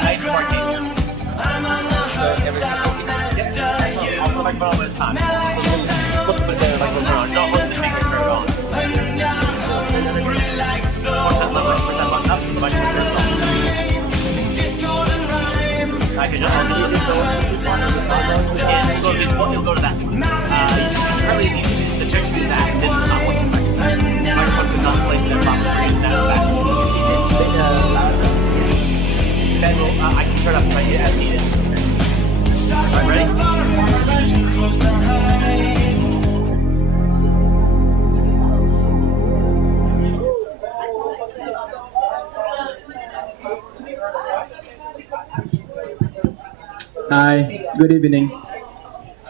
I spark in. So everything. Yep. I'll put my phone all the time. Flip the microphone on. Not hold the speaker turned on. One up, the microphone turns on. I can just undo this door. Yeah, we'll go to that. Currently, the trick is that this is not working. The microphone is not placed in the proper position. Then I can turn up right here as needed. Alright, ready? Hi, good evening.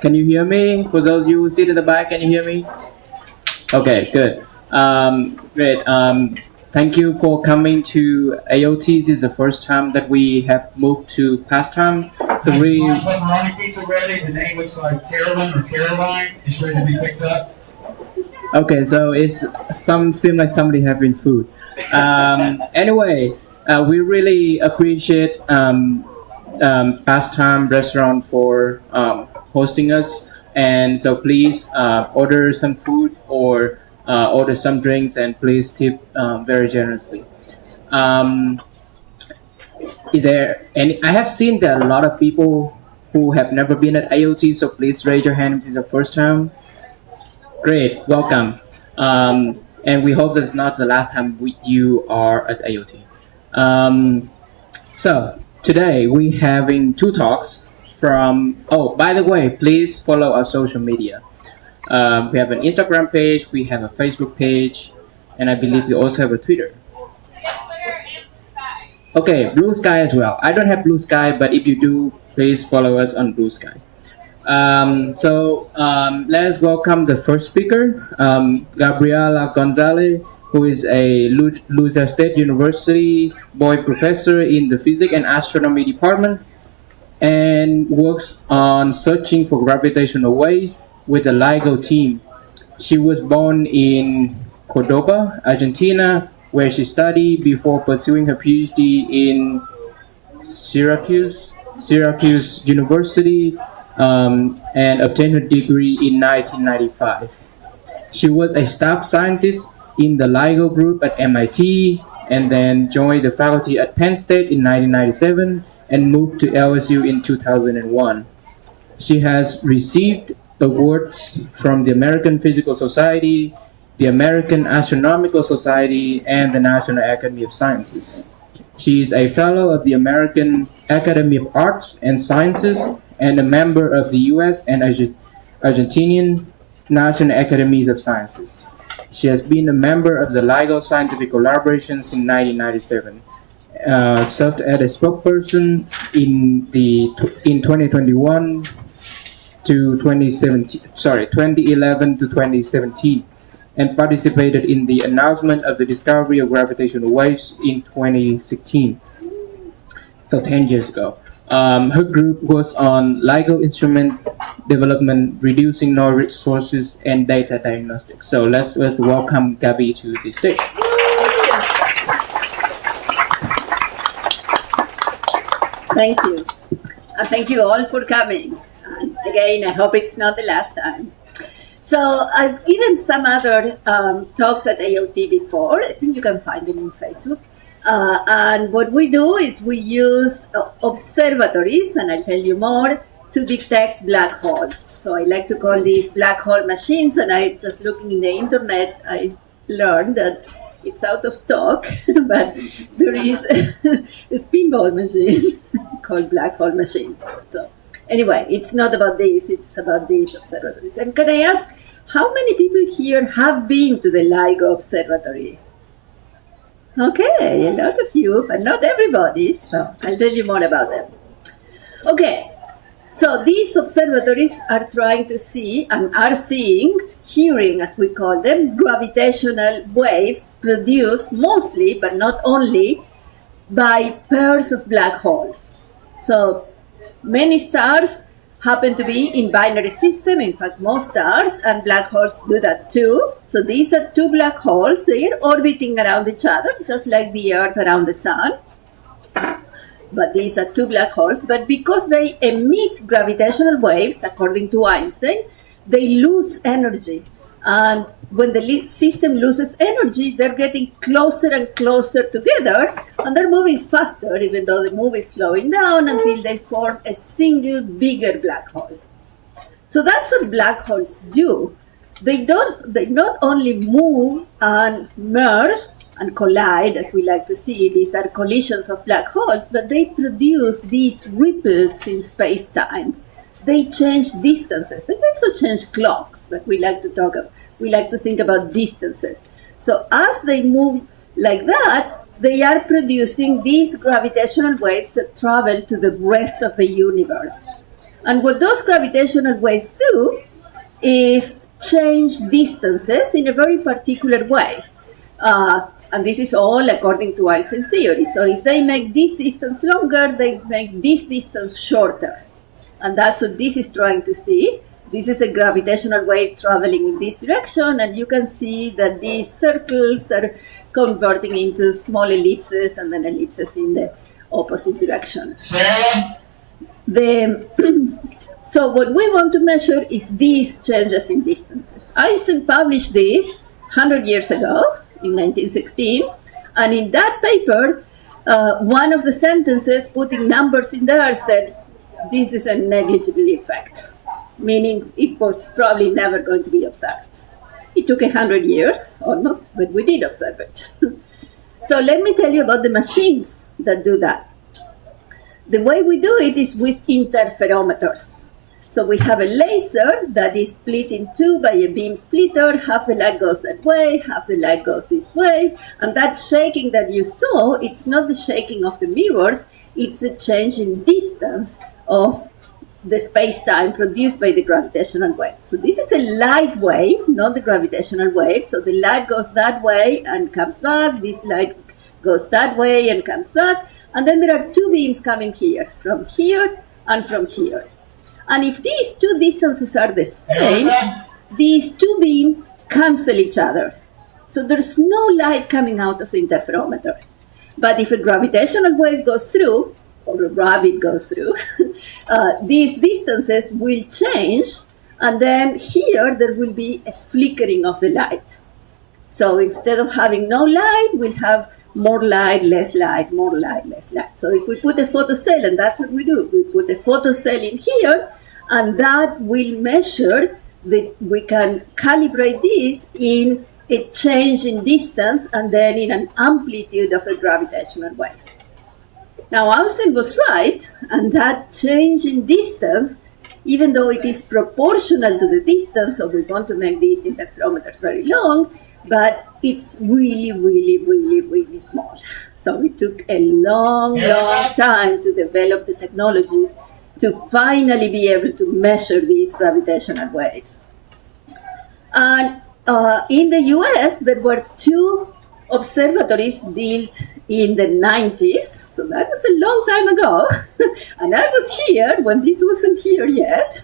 Can you hear me? For those of you who sit in the back, can you hear me? Okay, good. Great. Thank you for coming to AOT. This is the first time that we have moved to pastime. So we. Pepperoni pizza ready. The name looks like Carolyn or Caroline. It's ready to be picked up. Okay, so it's seems like somebody having food. Anyway, we really appreciate Pastime Restaurant for hosting us, and so please order some food or order some drinks, and please tip very generously. Is there any? I have seen there are a lot of people who have never been at AOT, so please raise your hand if this is the first time. Great, welcome. And we hope this is not the last time you are at AOT. So today we're having two talks from, oh, by the way, please follow our social media. We have an Instagram page, we have a Facebook page, and I believe we also have a Twitter. Okay, Blue Sky as well. I don't have Blue Sky, but if you do, please follow us on Blue Sky. Let's welcome the first speaker, Gabriela Gonzalez, who is a Louisiana State University Boyd Professor in the Physics and Astronomy Department, and works on searching for gravitational waves with the LIGO team. She was born in Cordoba, Argentina, where she studied before pursuing her PhD in Syracuse University, and obtained her degree in 1995. She was a staff scientist in the LIGO group at MIT, and then joined the faculty at Penn State in 1997 and moved to LSU in 2001. She has received awards from the American Physical Society, the American Astronomical Society, and the National Academy of Sciences. She is a fellow of the American Academy of Arts and Sciences and a member of the U.S. and Argentinian National Academies of Sciences. She has been a member of the LIGO Scientific Collaboration since 1997. Served as a spokesperson in 2011 to 2017, and participated in the announcement of the discovery of gravitational waves in 2016. So 10 years ago. Her group was on LIGO instrument development, reducing noise sources, and data diagnostics. So let's welcome Gabi to the stage. Thank you. And thank you all for coming. And again, I hope it's not the last time. So I've given some other talks at AOT before. I think you can find them on Facebook. And what we do is we use observatories, and I'll tell you more, to detect black holes. So I like to call these black hole machines, and I just looking in the internet, I learned that it's out of stock, but there is a spinball machine called black hole machine. So anyway, it's not about this, it's about these observatories. And can I ask, how many people here have been to the LIGO observatory? Okay, a lot of you, but not everybody, so I'll tell you more about them. Okay, so these observatories are trying to see, and are seeing, hearing as we call them, gravitational waves produced mostly, but not only, by pairs of black holes. So many stars happen to be in binary system, in fact most stars, and black holes do that too. So these are two black holes, they are orbiting around each other, just like the Earth around the Sun. but these are two black holes. But because they emit gravitational waves, according to Einstein, they lose energy. And when the system loses energy, they're getting closer and closer together, and they're moving faster, even though the move is slowing down, until they form a single bigger black hole. So that's what black holes do. They not only move and merge and collide, as we like to see, these are collisions of black holes, but they produce these ripples in space-time. They change distances. They also change clocks, but we like to think about distances. So as they move like that, they are producing these gravitational waves that travel to the rest of the universe. And what those gravitational waves do is change distances in a very particular way. And this is all according to Einstein's theory. So if they make this distance longer, they make this distance shorter. And that's what this is trying to see. This is a gravitational wave traveling in this direction, and you can see that these circles are converting into small ellipses and then ellipses in the opposite direction. So what we want to measure is these changes in distances. Einstein published this 100 years ago, in 1916, and in that paper, one of the sentences putting numbers in there said, this is a negligible effect, meaning it was probably never going to be observed. It took 100 years, almost, but we did observe it. So let me tell you about the machines that do that. The way we do it is with interferometers. So we have a laser that is split in two by a beam splitter. Half the light goes that way, half the light goes this way. And that shaking that you saw, it's not the shaking of the mirrors, it's a change in distance of the space-time produced by the gravitational wave. So this is a light wave, not the gravitational wave. So the light goes that way and comes back. This light goes that way and comes back. And then there are two beams coming here and from here. And if these two distances are the same, these two beams cancel each other. So there's no light coming out of the interferometer. But if a gravitational wave goes through, or a rabbit goes through, these distances will change, and then here there will be a flickering of the light. So instead of having no light, we'll have more light, less light, more light, less light. So if we put a photocell, and that's what we do, we put a photocell in here, and that will measure, we can calibrate this in a change in distance and then in an amplitude of a gravitational wave. Now Einstein was right, and that change in distance, even though it is proportional to the distance, so we want to make these interferometers very long, but it's really, really, really, really small. So it took a long, long time to develop the technologies to finally be able to measure these gravitational waves. And in the US, there were two observatories built in the 90s, so that was a long time ago. And I was here when this wasn't here yet.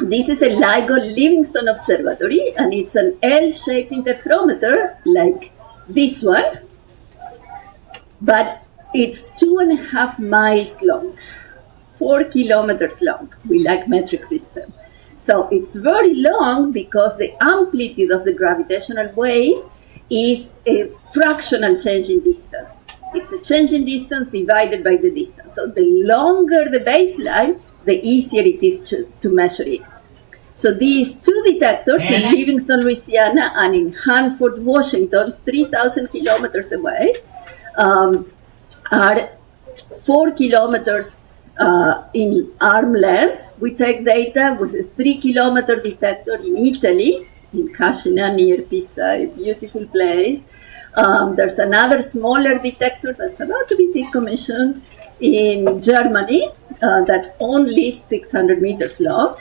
This is a LIGO Livingston Observatory, and it's an L-shaped interferometer like this one, but it's 2.5 miles long, 4 kilometers long. We like metric system. So it's very long because the amplitude of the gravitational wave is a fractional change in distance. It's a change in distance divided by the distance. So the longer the baseline, the easier it is to measure it. So these two detectors in Livingston, Louisiana, and in Hanford, Washington, 3,000 kilometers away, are 4 kilometers in arm length. We take data with a 3-kilometer detector in Italy, in Cascina near Pisa, a beautiful place. There's another smaller detector that's about to be decommissioned in Germany that's only 600 meters long.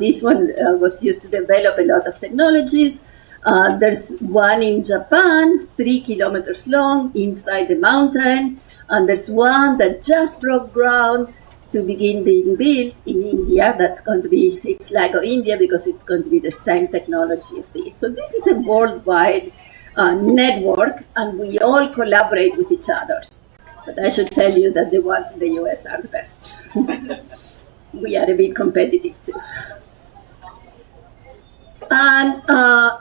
This one was used to develop a lot of technologies. There's one in Japan, 3 kilometers long, inside the mountain. And there's one that just broke ground to begin being built in India. That's going to be, it's LIGO India because it's going to be the same technology as this. So this is a worldwide network, and we all collaborate with each other. But I should tell you that the ones in the US are the best. We are a bit competitive too. And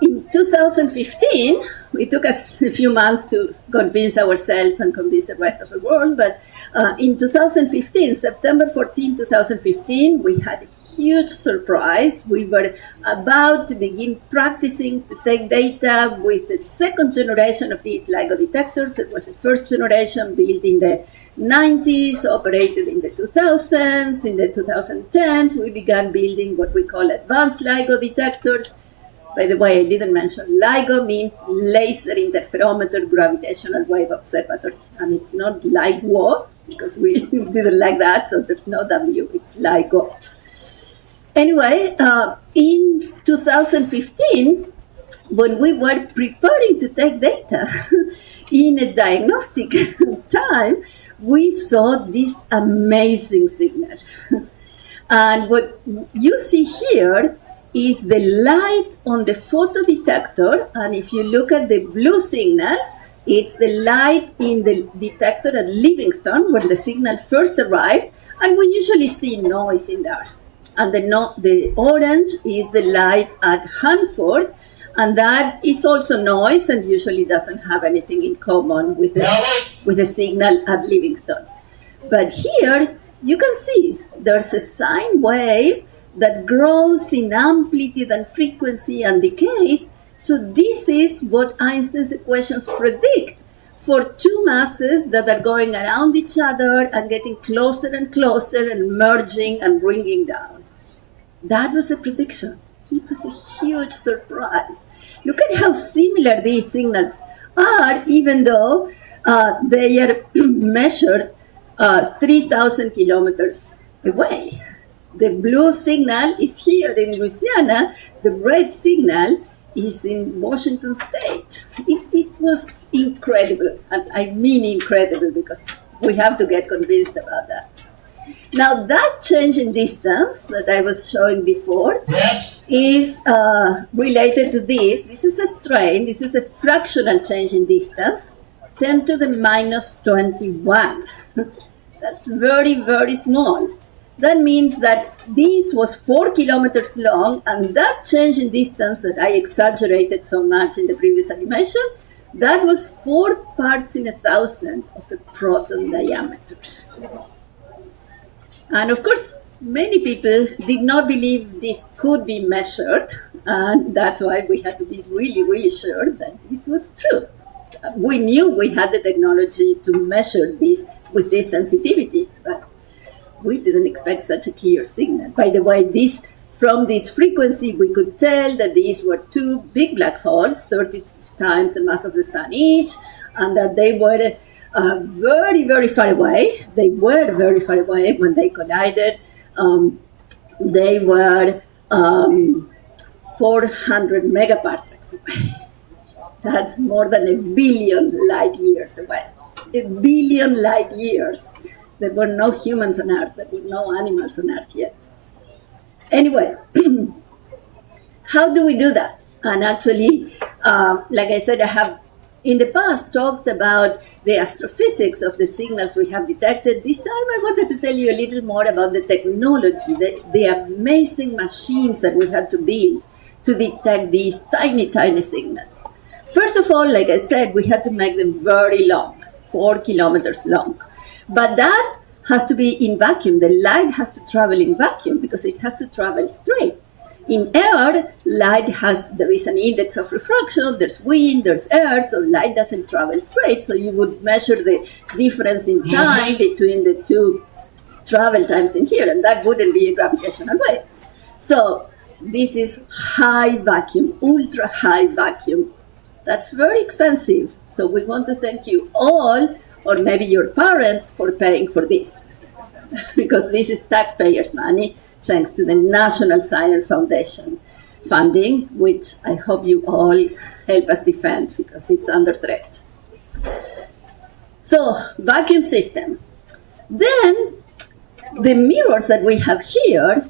in 2015, it took us a few months to convince ourselves and convince the rest of the world, but in 2015, September 14, 2015, we had a huge surprise. We were about to begin practicing to take data with the second generation of these LIGO detectors. It was the first generation built in the 90s, operated in the 2000s. In the 2010s, we began building what we call advanced LIGO detectors. By the way, I didn't mention LIGO means laser interferometer gravitational wave observatory. And it's not LIGO, because we didn't like that, so there's no W, it's LIGO. Anyway, in 2015, when we were preparing to take data in a diagnostic time, we saw this amazing signal. And what you see here is the light on the photodetector, and if you look at the blue signal, it's the light in the detector at Livingston, where the signal first arrived, and we usually see noise in there. And the orange is the light at Hanford, and that is also noise and usually doesn't have anything in common with the signal at Livingston. But here, you can see there's a sine wave that grows in amplitude and frequency and decays. So this is what Einstein's equations predict for two masses that are going around each other and getting closer and closer and merging and bringing down. That was a prediction. It was a huge surprise. Look at how similar these signals are, even though they are measured 3,000 kilometers away. The blue signal is here in Louisiana. The red signal is in Washington State. It was incredible, and I mean incredible, because we have to get convinced about that. Now, that change in distance that I was showing before is related to this. This is a strain. This is a fractional change in distance, 10 to the minus 21. That's very, very small. That means that this was 4 kilometers long, and that change in distance that I exaggerated so much in the previous animation, that was 4 parts in 1,000 of a proton diameter. And of course, many people did not believe this could be measured, and that's why we had to be really, really sure that this was true. We knew we had the technology to measure this with this sensitivity, but we didn't expect such a clear signal. By the way, from this frequency, we could tell that these were two big black holes, 30 times the mass of the sun each, and that they were very, very far away. They were very far away when they collided. They were 400 megaparsecs away. That's more than 1 billion light years away. 1 billion light years. There were no humans on Earth. There were no animals on Earth yet. Anyway, how do we do that? And actually, like I said, I have in the past talked about the astrophysics of the signals we have detected. This time I wanted to tell you a little more about the technology, the amazing machines that we had to build to detect these tiny, tiny signals. First of all, like I said, we had to make them very long, 4 kilometers long. But that has to be in vacuum. The light has to travel in vacuum because it has to travel straight. In air, there is an index of refraction, there's wind, there's air, so light doesn't travel straight. So you would measure the difference in time between the two travel times in here, and that wouldn't be a gravitational wave. So this is high vacuum, ultra high vacuum. That's very expensive. So we want to thank you all, or maybe your parents, for paying for this. Because this is taxpayers' money, thanks to the National Science Foundation funding, which I hope you all help us defend because it's under threat. So, vacuum system. Then, the mirrors that we have here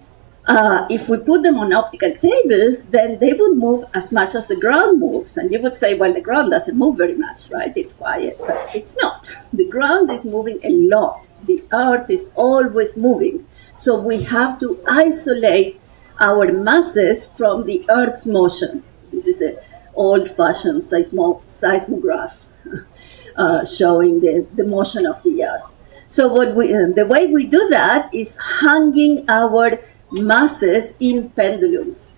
If we put them on optical tables, then they would move as much as the ground moves. And you would say, well, the ground doesn't move very much, right? It's quiet, but it's not. The ground is moving a lot. The Earth is always moving. So we have to isolate our masses from the Earth's motion. This is an old-fashioned seismograph showing the motion of the Earth. So the way we do that is hanging our masses in pendulums.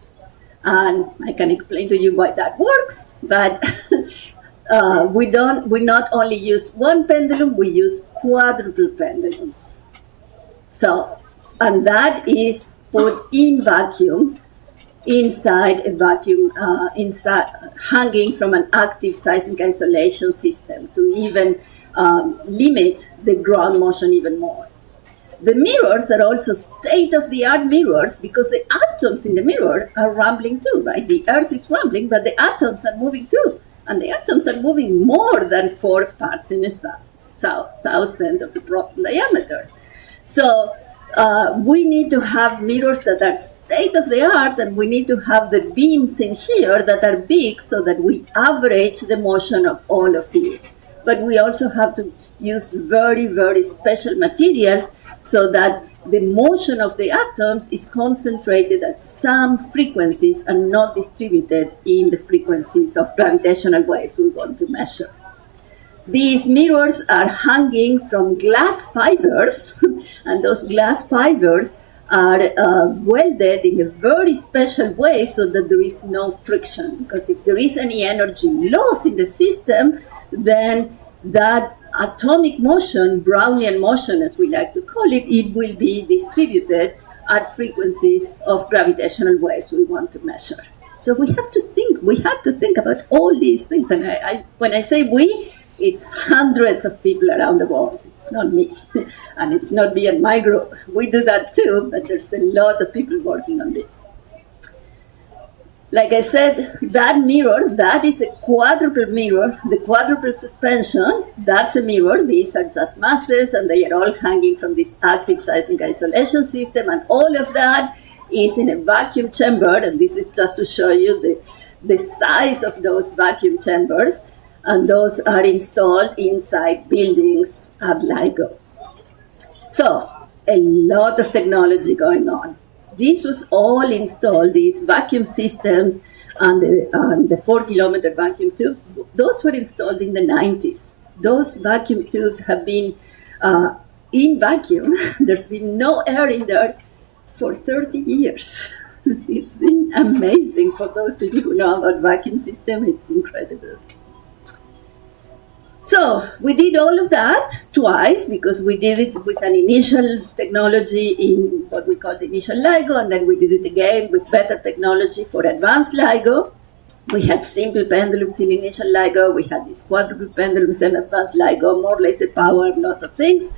And I can explain to you why that works, but we not only use one pendulum, we use quadruple pendulums. So, and that is put in vacuum, inside a vacuum, hanging from an active seismic isolation system to even limit the ground motion even more. The mirrors are also state-of-the-art mirrors because the atoms in the mirror are rumbling too, right? The Earth is rumbling, but the atoms are moving too. And the atoms are moving more than 4 parts in a thousand of a proton diameter. So we need to have mirrors that are state-of-the-art, and we need to have the beams in here that are big so that we average the motion of all of these. But we also have to use very, very special materials so that the motion of the atoms is concentrated at some frequencies and not distributed in the frequencies of gravitational waves we want to measure. These mirrors are hanging from glass fibers, and those glass fibers are welded in a very special way so that there is no friction. Because if there is any energy loss in the system, then that atomic motion, Brownian motion as we like to call it, it will be distributed at frequencies of gravitational waves we want to measure. So we have to think about all these things. And when I say we, it's hundreds of people around the world. It's not me. And it's not me and my group. We do that too, but there's a lot of people working on this. Like I said, that mirror, that is a quadruple mirror. The quadruple suspension, that's a mirror. These are just masses, and they are all hanging from this active seismic isolation system. And all of that is in a vacuum chamber. And this is just to show you the size of those vacuum chambers. And those are installed inside buildings at LIGO. So, a lot of technology going on. This was all installed, these vacuum systems and the 4-kilometer vacuum tubes, those were installed in the 90s. Those vacuum tubes have been in vacuum. There's been no air in there for 30 years. It's been amazing for those people who know about vacuum system. It's incredible. So we did all of that twice because we did it with an initial technology in what we call the initial LIGO, and then we did it again with better technology for advanced LIGO. We had simple pendulums in initial LIGO. We had these quadruple pendulums in advanced LIGO, more laser power, lots of things.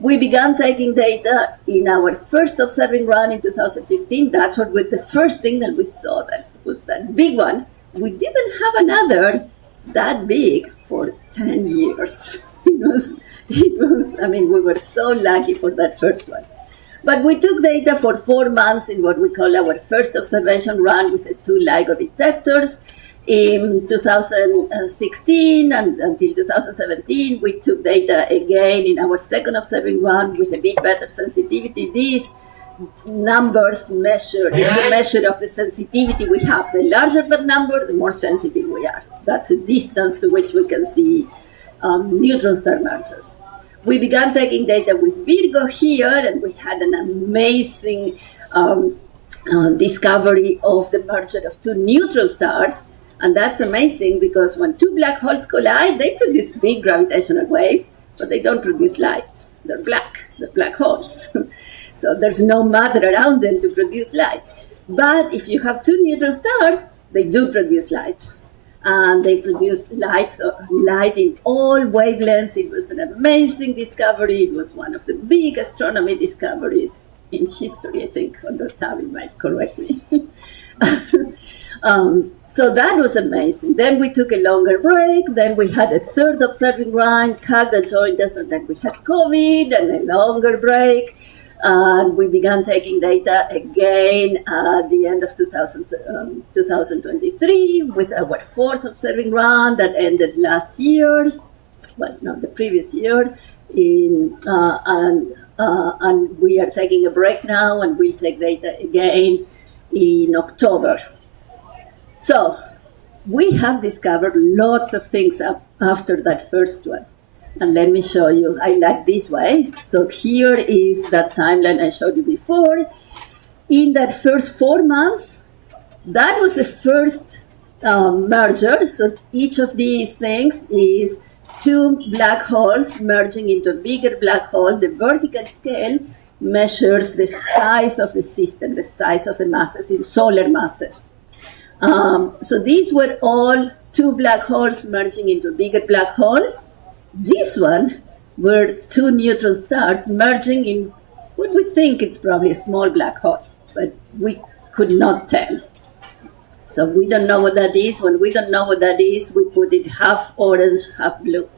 We began taking data in our first observing run in 2015. That's what was the first thing that we saw, that was that big one. We didn't have another that big for 10 years. It was, I mean, we were so lucky for that first one. But we took data for 4 months in what we call our first observation run with the 2 LIGO detectors. In 2016 and until 2017, we took data again in our second observing run with a bit better sensitivity. These numbers measure, it's a measure of the sensitivity we have. The larger the number, the more sensitive we are. That's a distance to which we can see neutron star mergers. We began taking data with Virgo here, and we had an amazing discovery of the merger of 2 neutron stars. And that's amazing because when 2 black holes collide, they produce big gravitational waves, but they don't produce light. They're black holes. So there's no matter around them to produce light. But if you have 2 neutron stars, they do produce light. And they produce light in all wavelengths. It was an amazing discovery. It was one of the big astronomy discoveries in history, I think, although Tavi might correct me. So that was amazing. Then we took a longer break. Then we had a third observing run. Kagra joined us, and then we had COVID and a longer break. And we began taking data again at the end of 2023 with our fourth observing run that ended last year, well, not the previous year, and we are taking a break now, and we'll take data again in October. So we have discovered lots of things after that first one. And let me show you. I like this way. So here is that timeline I showed you before. In that first 4 months, that was the first merger. So each of these things is two black holes merging into a bigger black hole. The vertical scale measures the size of the system, the size of the masses in solar masses. So these were all two black holes merging into a bigger black hole. This one were two neutron stars merging in what we think it's probably a small black hole, but we could not tell. So we don't know what that is. When we don't know what that is, we put it half orange, half blue.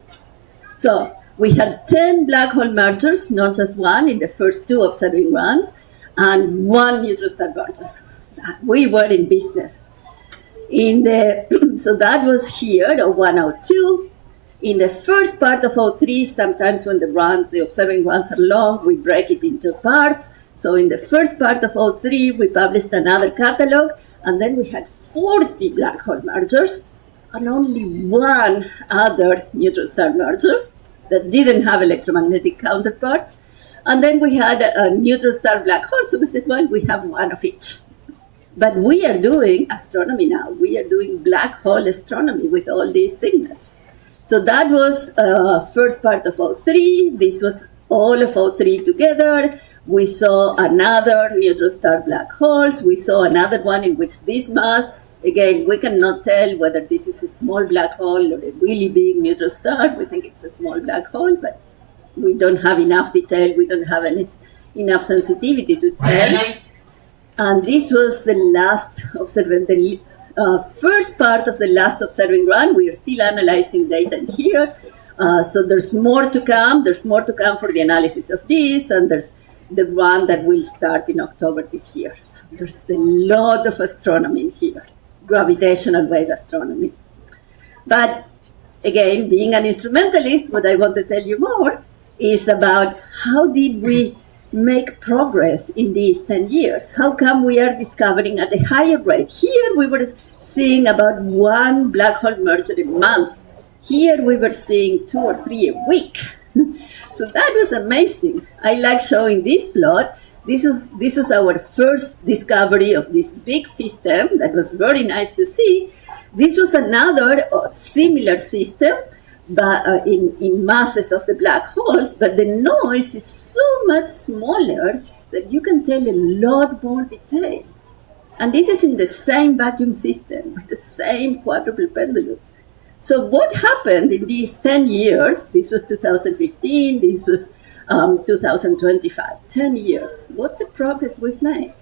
So we had 10 black hole mergers, not just one, in the first two observing runs, and one neutron star merger. We were in business. So that was here, or 102. In the first part of 03, sometimes when the observing runs are long, we break it into parts. So in the first part of 03, we published another catalog, and then we had 40 black hole mergers, and only one other neutron star merger that didn't have electromagnetic counterparts. And then we had a neutron star black hole, so we said, well, we have one of each. But we are doing astronomy now. We are doing black hole astronomy with all these signals. So that was first part of 03. This was all of 03 together. We saw another neutron star black holes. We saw another one in which this mass, again, we cannot tell whether this is a small black hole or a really big neutron star. We think it's a small black hole, but we don't have enough detail. We don't have enough sensitivity to tell. And this was the last first part of the last observing run. We are still analyzing data here. So there's more to come. There's more to come for the analysis of this, and there's the one that will start in October this year. So there's a lot of astronomy here, gravitational wave astronomy. But again, being an instrumentalist, what I want to tell you more is about how did we make progress in these 10 years? How come we are discovering at a higher rate? Here we were seeing about one black hole merger a month. Here we were seeing 2 or 3 a week. So that was amazing. I like showing this plot. This was our first discovery of this big system. That was very nice to see. This was another similar system, but in masses of the black holes, but the noise is so much smaller that you can tell a lot more detail. And this is in the same vacuum system, with the same quadruple pendulums. So what happened in these 10 years, this was 2015, this was 2025, 10 years. What's the progress we've made?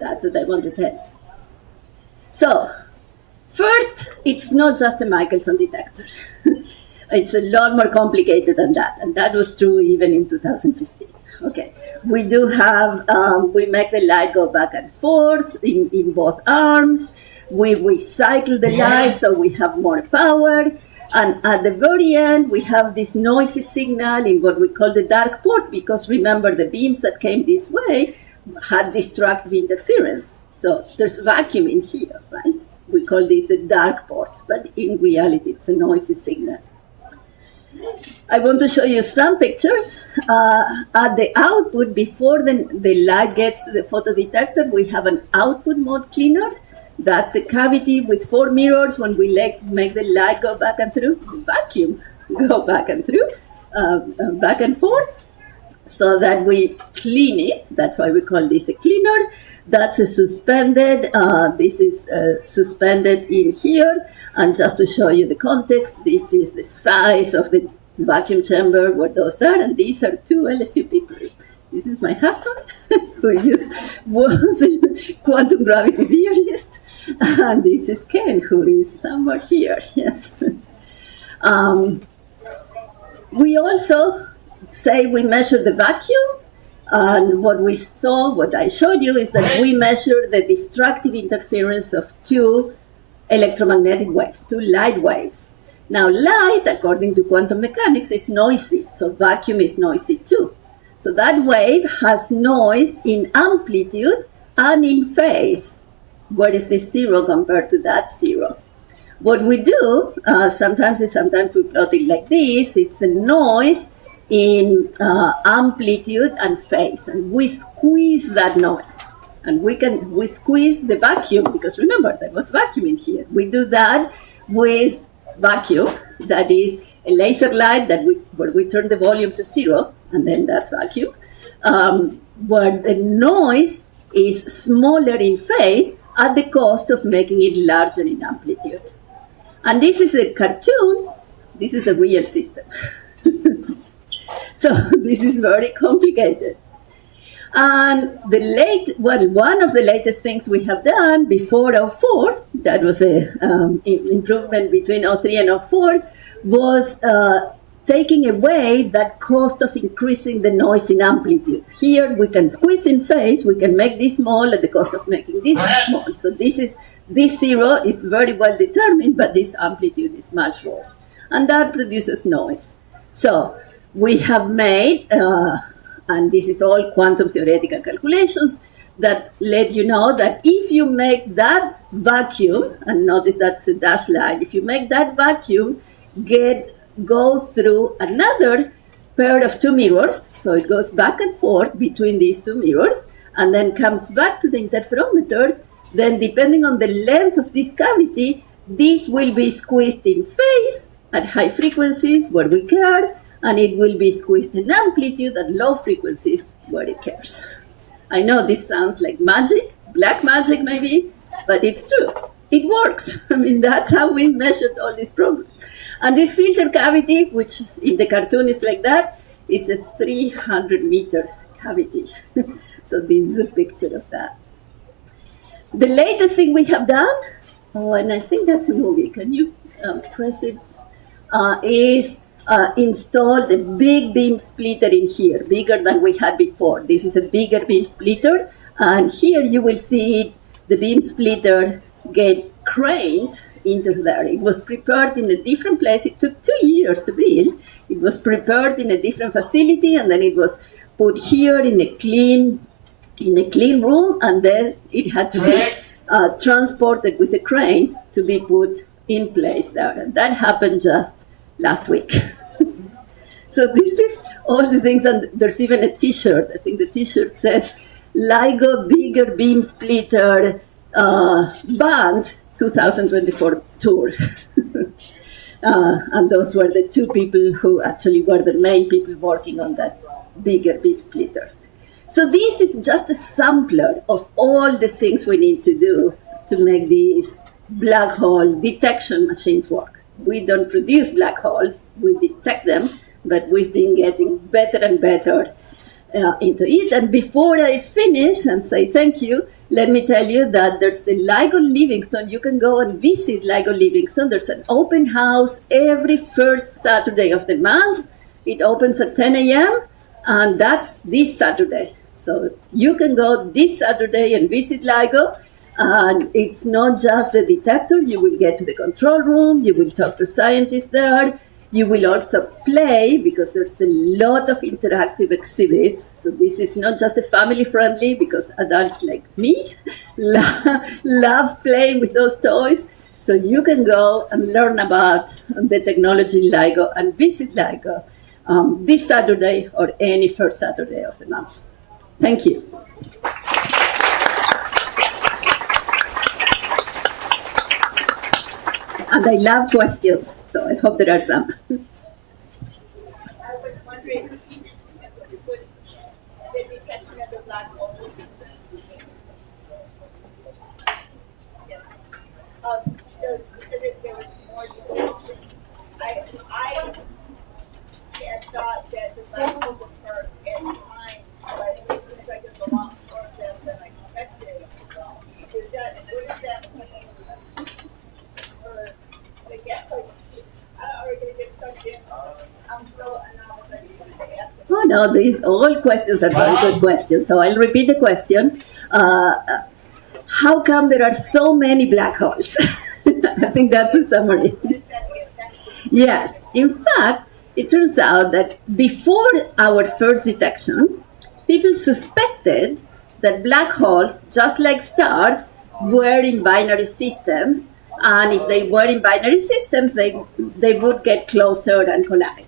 That's what I want to tell you. So, first, it's not just a Michelson detector. It's a lot more complicated than that, and that was true even in 2015. Okay, we do have, we make the light go back and forth in both arms. We cycle the light so we have more power. And at the very end, we have this noisy signal in what we call the dark port, because remember, the beams that came this way had destructive interference. So there's vacuum in here, right? We call this a dark port, but in reality, it's a noisy signal. I want to show you some pictures. At the output, before the light gets to the photodetector, we have an output mode cleaner. That's a cavity with 4 mirrors. When we make the light go back and through, the vacuum go back and through, back and forth, so that we clean it. That's why we call this a cleaner. That's a suspended, this is suspended in here. And just to show you the context, this is the size of the vacuum chamber where those are, and these are 2 LSU people. This is my husband, who was a quantum gravity theorist, and this is Ken, who is somewhere here, yes. We also say we measure the vacuum, And what I showed you is that we measure the destructive interference of two electromagnetic waves, two light waves. Now, light, according to quantum mechanics, is noisy, so vacuum is noisy too. So that wave has noise in amplitude and in phase. What is this zero compared to that zero? What we do sometimes we plot it like this. It's the noise in amplitude and phase, and we squeeze that noise. And we squeeze the vacuum, because remember, there was vacuum in here. We do that with vacuum, that is a laser light where we turn the volume to zero, and then that's vacuum, where the noise is smaller in phase at the cost of making it larger in amplitude. And this is a cartoon. This is a real system. So this is very complicated. And one of the latest things we have done before 04, that was an improvement between 03 and 04, was taking away that cost of increasing the noise in amplitude. Here we can squeeze in phase, we can make this small at the cost of making this small. So this zero is very well determined, but this amplitude is much worse. And that produces noise. So we have made, and this is all quantum theoretical calculations, that let you know that if you make that vacuum, and notice that's a dashed line, if you make that vacuum go through another pair of two mirrors, so it goes back and forth between these two mirrors, and then comes back to the interferometer, then depending on the length of this cavity, this will be squeezed in phase at high frequencies where we care, and it will be squeezed in amplitude at low frequencies where it cares. I know this sounds like magic, black magic maybe, but it's true. It works. I mean, that's how we measured all these problems. And this filter cavity, which in the cartoon is like that, is a 300-meter cavity. So this is a picture of that. The latest thing we have done, and I think that's a movie, can you press it, is installed a big beam splitter in here, bigger than we had before. This is a bigger beam splitter, and here you will see the beam splitter get craned into there. It was prepared in a different place. It took 2 years to build. It was prepared in a different facility, and then it was put here in a clean room, and then it had to be transported with a crane to be put in place there. And that happened just last week. So this is all the things, and there's even a T-shirt. I think the T-shirt says LIGO Bigger Beam Splitter Band 2024 Tour. And those were the two people who actually were the main people working on that bigger beam splitter. So this is just a sampler of all the things we need to do to make these black hole detection machines work. We don't produce black holes, we detect them, but we've been getting better and better into it. And before I finish and say thank you, let me tell you that there's the LIGO Livingston. You can go and visit LIGO Livingston. There's an open house every first Saturday of the month. It opens at 10 a.m. and that's this Saturday. So you can go this Saturday and visit LIGO. And it's not just the detector. You will get to the control room. You will talk to scientists there. You will also play, because there's a lot of interactive exhibits. So this is not just a family-friendly, because adults like me love playing with those toys. So you can go and learn about the technology in LIGO and visit LIGO this Saturday or any first Saturday of the month. Thank you. And I love questions, so I hope there are some. I was wondering if you put the detection of the black holes. Yeah. So you said that there was more detection. I had thought that the black holes occur at times, but it seems like there's a lot more of them than I expected. What does that mean? Oh, no, no, these all questions are very good questions. So I'll repeat the question. How come there are so many black holes? I think that's a summary. Yes, in fact, it turns out that before our first detection, people suspected that black holes, just like stars, were in binary systems. And if they were in binary systems, they would get closer and collide.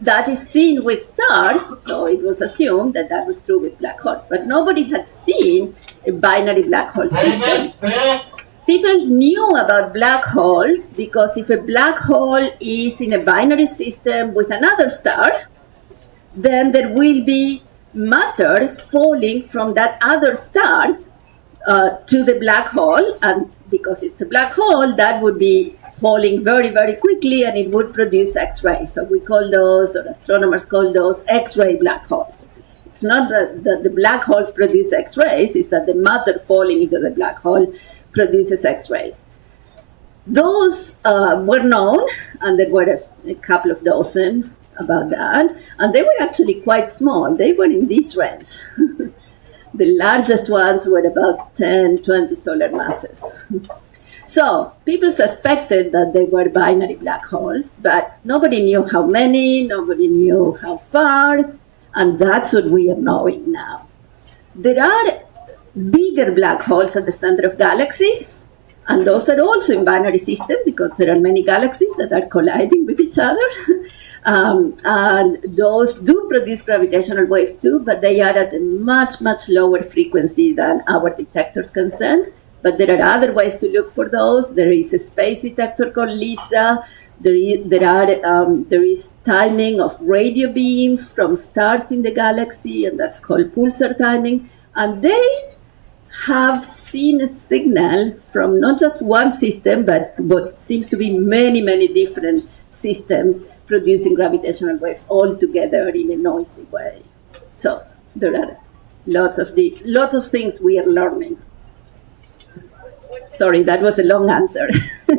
That is seen with stars, so it was assumed that that was true with black holes. But nobody had seen a binary black hole system. People knew about black holes because if a black hole is in a binary system with another star, then there will be matter falling from that other star to the black hole, and because it's a black hole, that would be falling very, very quickly, and it would produce X-rays. So we call those, or astronomers call those, X-ray black holes. It's not that the black holes produce X-rays, it's that the matter falling into the black hole produces X-rays. Those were known, and there were a couple of dozen about that, and they were actually quite small. They were in this range. The largest ones were about 10, 20 solar masses. So people suspected that they were binary black holes, but nobody knew how many, nobody knew how far, and that's what we are knowing now. There are bigger black holes at the center of galaxies, and those are also in binary systems because there are many galaxies that are colliding with each other. And those do produce gravitational waves too, but they are at a much, much lower frequency than our detectors can sense. But there are other ways to look for those. There is a space detector called LISA. There is timing of radio beams from stars in the galaxy, and that's called pulsar timing. And they have seen a signal from not just one system, but what seems to be many, many different systems producing gravitational waves all together in a noisy way. So there are lots of things we are learning. Sorry, that was a long answer. What is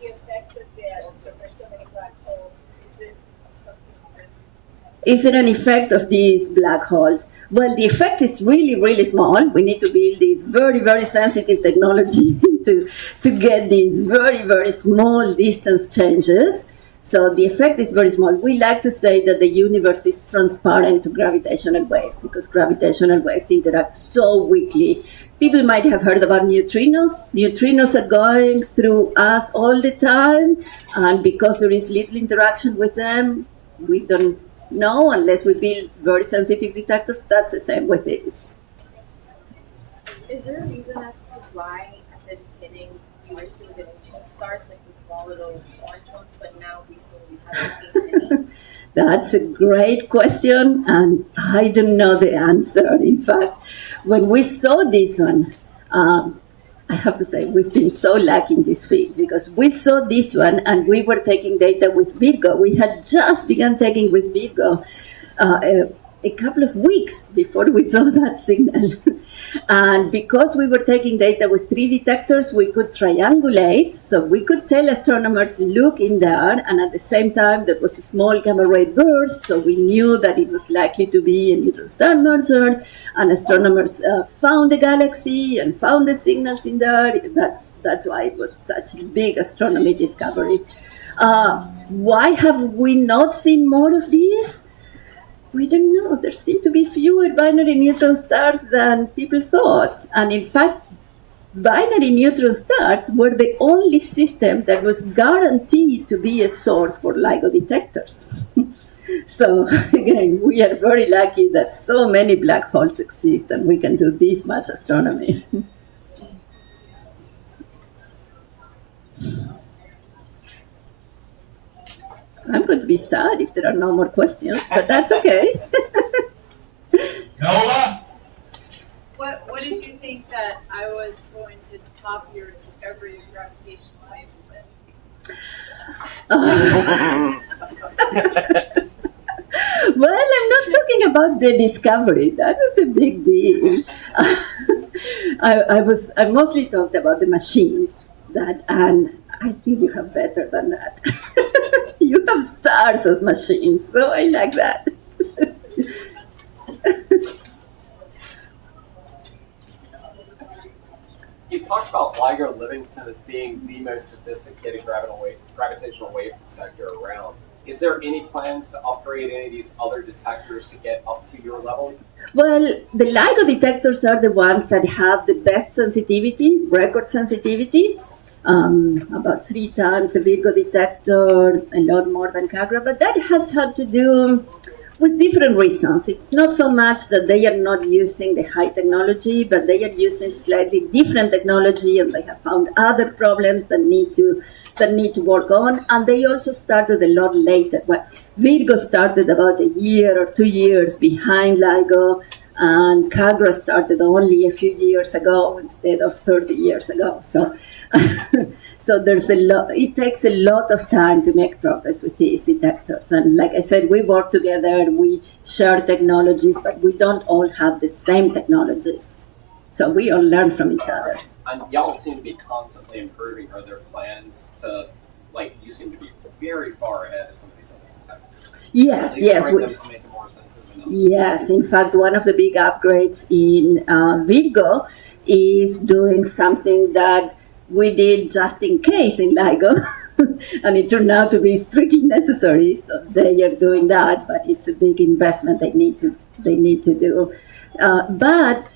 the effect of that? There's so many black holes. Is it something? Is it an effect of these black holes? Well, the effect is really, really small. We need to build this very, very sensitive technology to get these very, very small distance changes. So the effect is very small. We like to say that the universe is transparent to gravitational waves because gravitational waves interact so weakly. People might have heard about neutrinos. Neutrinos are going through us all the time, and because there is little interaction with them, we don't know unless we build very sensitive detectors. That's the same with this. Is there a reason as to why at the beginning you were seeing the neutron stars, like the small little orange ones, but now recently we haven't seen any? That's a great question, and I don't know the answer. In fact, when we saw this one, I have to say we've been so lucky in this field because we saw this one and we were taking data with Virgo. We had just begun taking with Virgo a couple of weeks before we saw that signal. And because we were taking data with 3 detectors, we could triangulate. So we could tell astronomers, look in there. And at the same time, there was a small gamma ray burst. So we knew that it was likely to be a neutron star merger. And astronomers found the galaxy and found the signals in there. That's why it was such a big astronomy discovery. Why have we not seen more of these? We don't know. There seem to be fewer binary neutron stars than people thought. And in fact, binary neutron stars were the only system that was guaranteed to be a source for LIGO detectors. So again, we are very lucky that so many black holes exist and we can do this much astronomy. I'm going to be sad if there are no more questions, but that's okay. Nola? What did you think that I was going to top your discovery of gravitational waves with? Well, I'm not talking about the discovery. That was a big deal. I mostly talked about the machines and I think you have better than that. You have stars as machines, so I like that. about LIGO Livingston as being the most sophisticated gravitational wave detector around. Is there any plans to upgrade any of these other detectors to get up to your level? Well, the LIGO detectors are the ones that have the best sensitivity, record sensitivity, about 3 times the Virgo detector, a lot more than Kagra, but that has had to do with different reasons. It's not so much that they are not using the high technology, but they are using slightly different technology, and they have found other problems that need to work on. And they also started a lot later. Well, Virgo started about a year or 2 years behind LIGO, and Kagra started only a few years ago instead of 30 years ago. So so there's a lot. It takes a lot of time to make progress with these detectors. And like I said, we work together, we share technologies, but we don't all have the same technologies. So we all learn from each other. And y'all seem to be constantly improving. Are there plans to, you seem to be very far ahead of some of these other detectors? Yes, yes. Bring them to make them more sensitive enough. Yes, in fact, one of the big upgrades in Virgo is doing something that we did just in case in LIGO, and it turned out to be strictly necessary. So they are doing that, but it's a big investment they need to do. But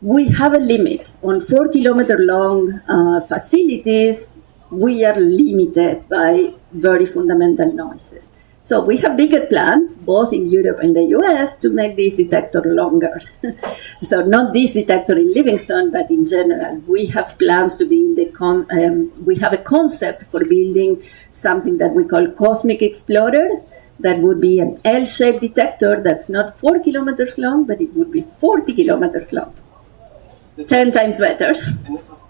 we have a limit on 4-kilometer long facilities. We are limited by very fundamental noises. So we have bigger plans, both in Europe and the US, to make this detector longer. So not this detector in Livingston, but in general. We have plans to build we have a concept for building something that we call Cosmic Explorer. That would be an L-shaped detector that's not 4 kilometers long, but it would be 40 kilometers long. 10 times better. And this is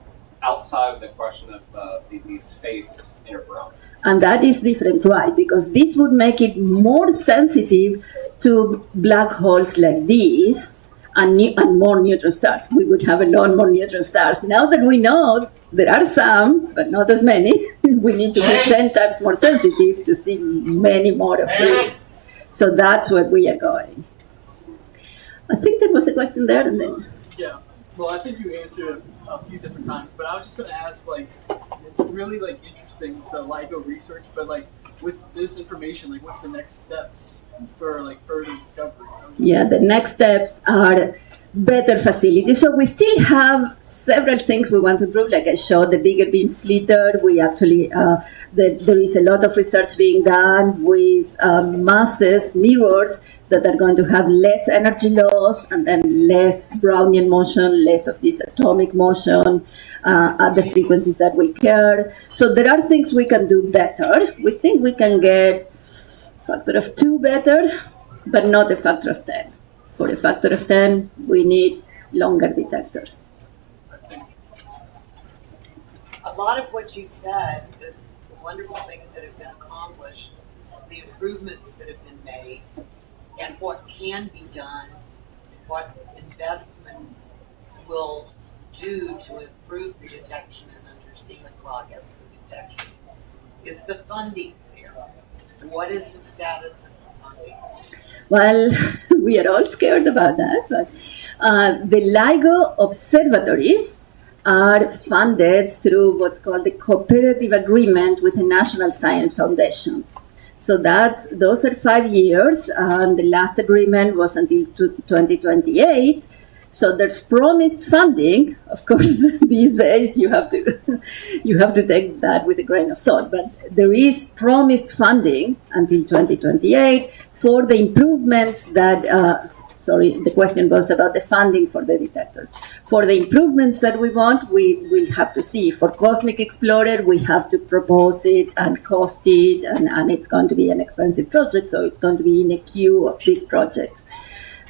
outside of the question of the space interferometry. And that is different, right? Because this would make it more sensitive to black holes like these and more neutron stars. We would have a lot more neutron stars. Now that we know there are some, but not as many, we need to be 10 times more sensitive to see many more of these. So that's where we are going. I think there was a question there, and then... Yeah, well, I think you answered it a few different times, but I was just going to ask, it's really, interesting, the LIGO research, but, with this information, what's the next steps for, further discovery? Yeah, the next steps are better facilities. So we still have several things we want to improve. Like I showed, the bigger beam splitter. We actually, there is a lot of research being done with masses, mirrors, that are going to have less energy loss and then less Brownian motion, less of this atomic motion at the frequencies that we care. So there are things we can do better. We think we can get a factor of 2 better, but not a factor of 10. For a factor of 10, we need longer detectors. A lot of what you said is wonderful things that have been accomplished, the improvements that have been made, and what can be done, what investment will do to improve the detection and understand, well, I guess the detection. Is the funding there? What is the status of the funding? Well, we are all scared about that, but the LIGO observatories are funded through what's called the cooperative agreement with the National Science Foundation. So those are 5 years, and the last agreement was until 2028. So there's promised funding. Of course, these days you have to take that with a grain of salt. But there is promised funding until 2028 for the improvements that. The question was about the funding for the detectors. For the improvements that we want, we will have to see. For Cosmic Explorer, we have to propose it and cost it, and it's going to be an expensive project, so it's going to be in a queue of big projects.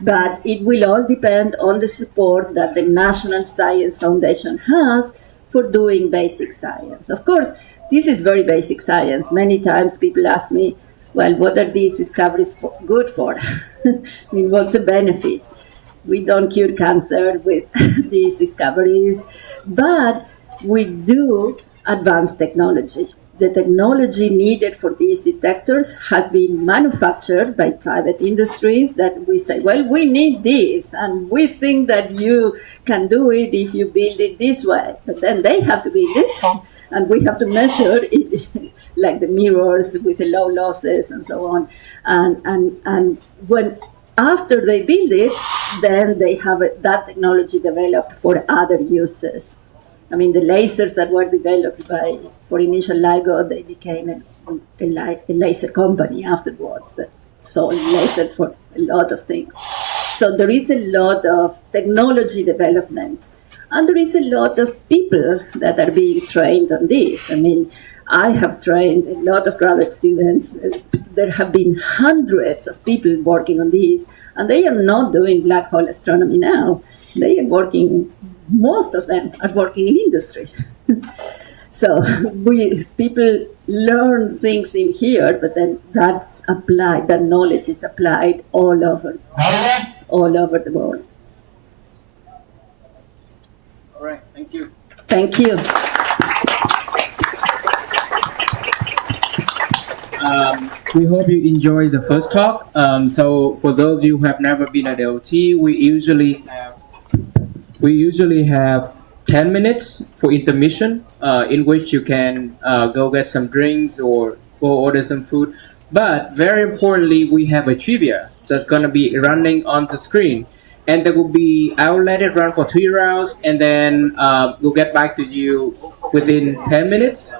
But it will all depend on the support that the National Science Foundation has for doing basic science. Of course, this is very basic science. Many times people ask me, well, what are these discoveries good for? I mean, what's the benefit? We don't cure cancer with these discoveries, but we do advance technology. the technology needed for these detectors has been manufactured by private industries that we say, well, we need this, and we think that you can do it if you build it this way. But then they have to build it, and we have to measure it, like the mirrors with the low losses and so on. And when after they build it, then they have that technology developed for other uses. I mean, the lasers that were developed for initial LIGO, they became a laser company afterwards that sold lasers for a lot of things. So there is a lot of technology development, and there is a lot of people that are being trained on this. I mean, I have trained a lot of graduate students. There have been hundreds of people working on this, and they are not doing black hole astronomy now. They are working, most of them are working in industry. So people learn things in here, but then that's applied, that knowledge is applied all over the world. All right, thank you. Thank you. We hope you enjoyed the first talk. So for those of you who have never been at LT, we usually have 10 minutes for intermission, in which you can go get some drinks or go order some food. But very importantly, we have a trivia that's going to be running on the screen. And that will be, I will let it run for 3 rounds, and then we'll get back to you within 10 minutes.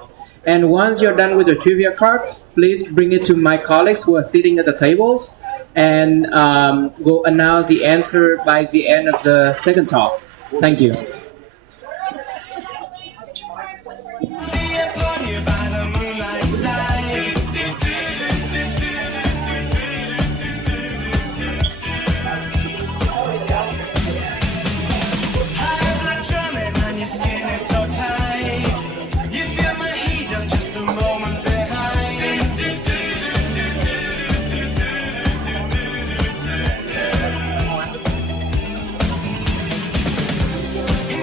And once you're done with the trivia cards, please bring it to my colleagues who are sitting at the tables, and we'll announce the answer by the end of the second talk. Thank you. In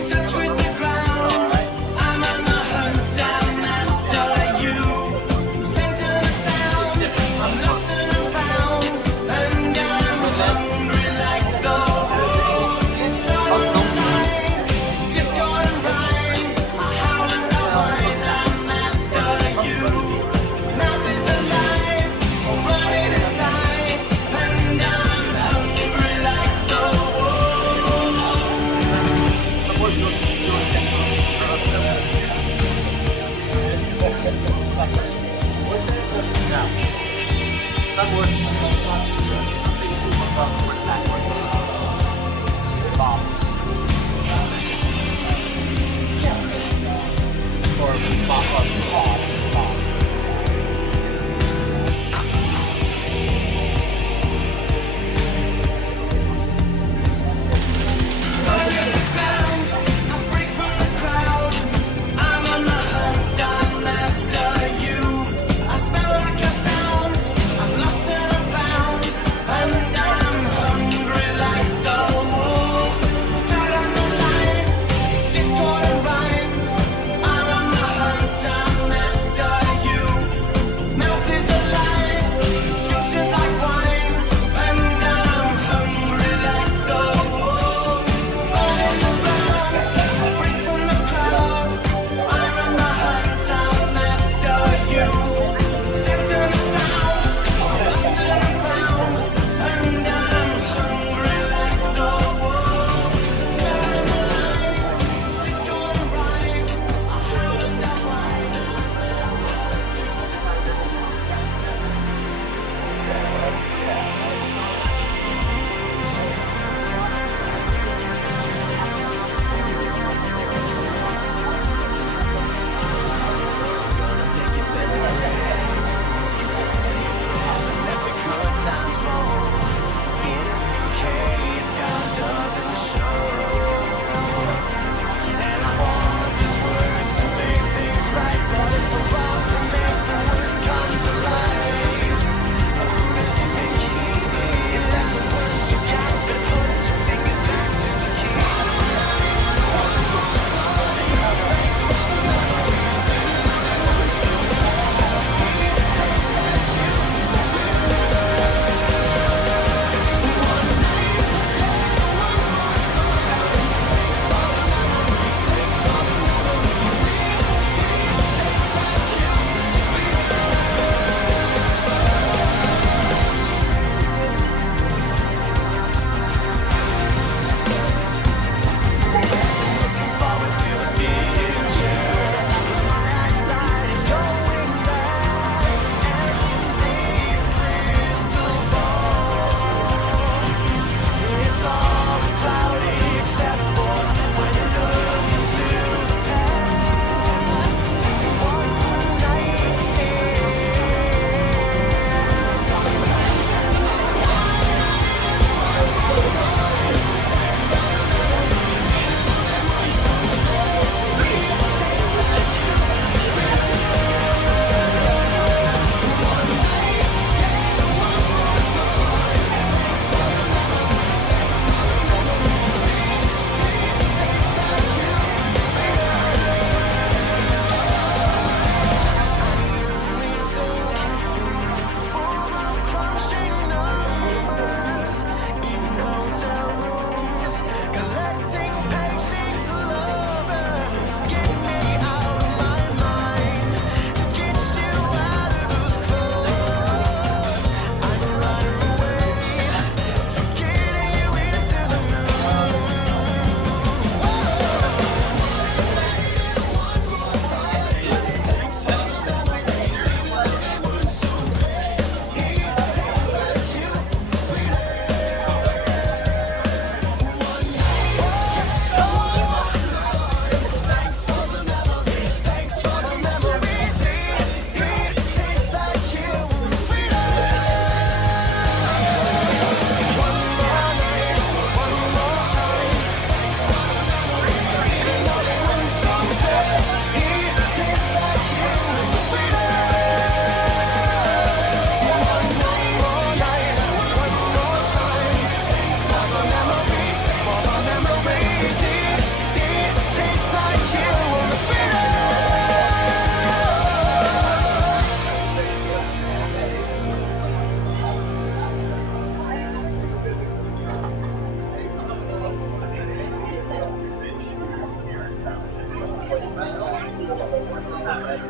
Of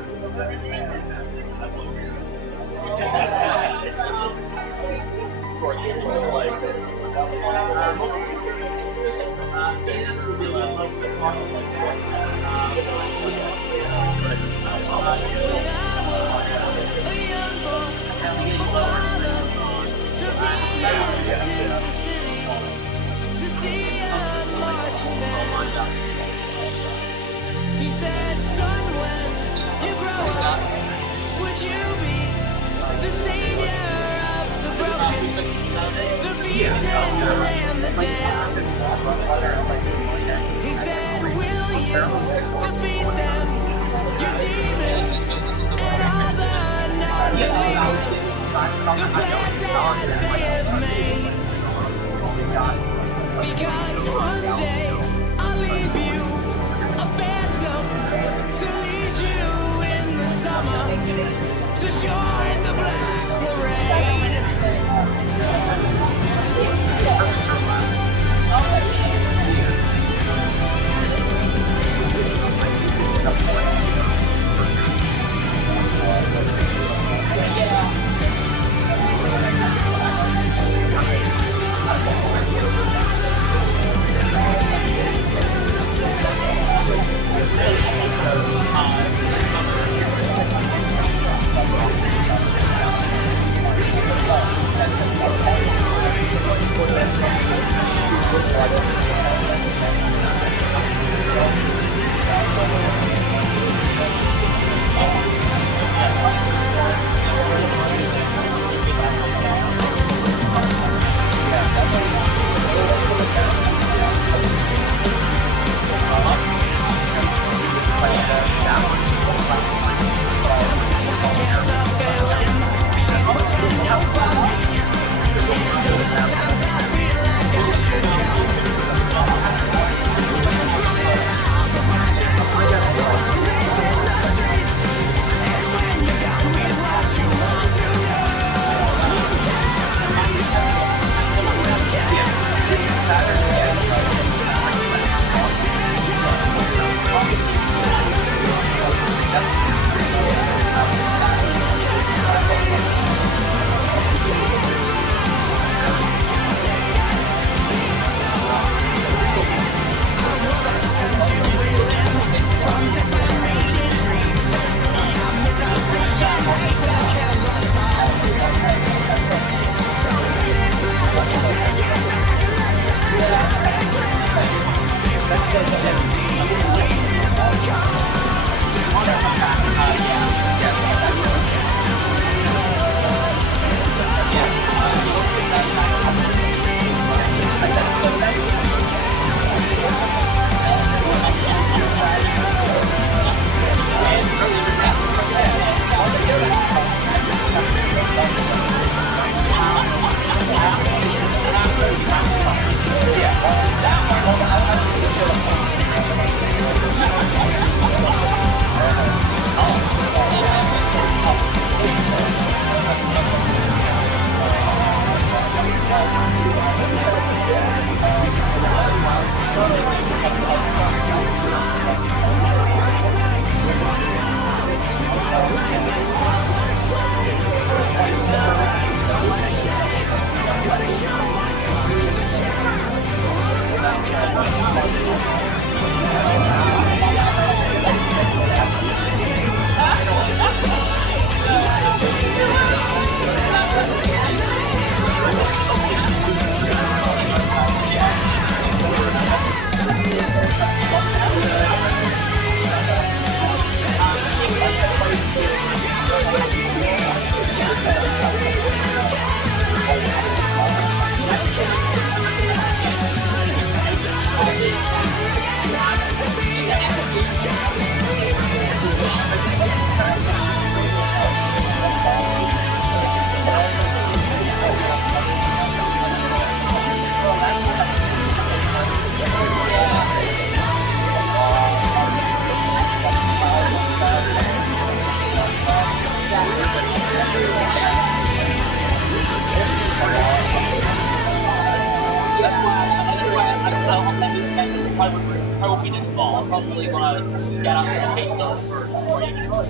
course, it was like He said, son, when you grow up, would you be the savior of the broken, the beaten, and the damned? He said, will you defeat them, your demons, and all the non-believers, the plans that they have made? Because one day I'll leave you a phantom to lead you in the summer to join the black parade. To be probably won't be this fall. I'll probably want to scout out the location first before you can do it.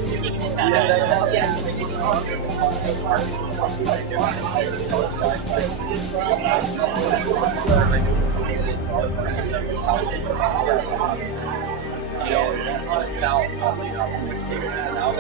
You know, to the south, which makes the south.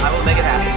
I will make it happen.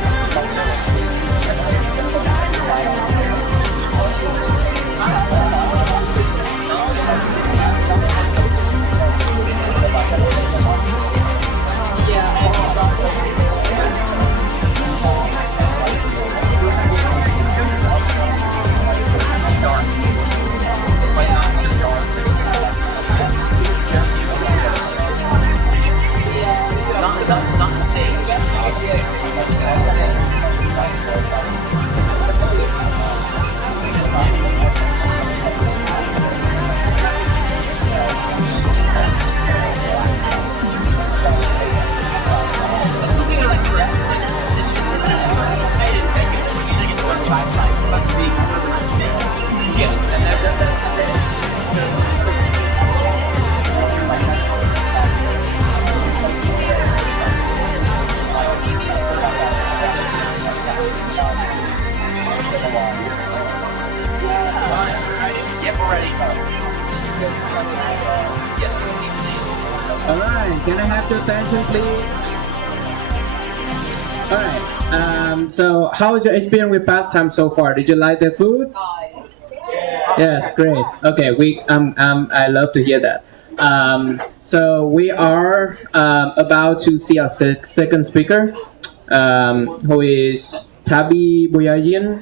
Alright, can I have your attention please? Alright, so how was your experience with pastime so far? Did you like the food? Yes, great. Okay, I love to hear that. So we are about to see our second speaker, who is Tabetha Boyajian.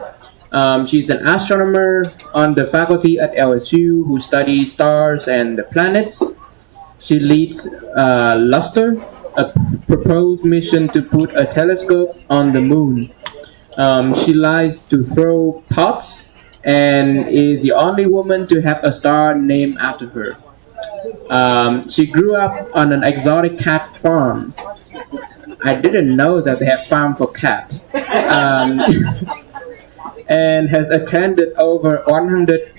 She's an astronomer on the faculty at LSU who studies stars and the planets. She leads Luster, a proposed mission to put a telescope on the moon. She likes to throw pots and is the only woman to have a star named after her. She grew up on an exotic cat farm. I didn't know that they have farm for cats. And has attended over 100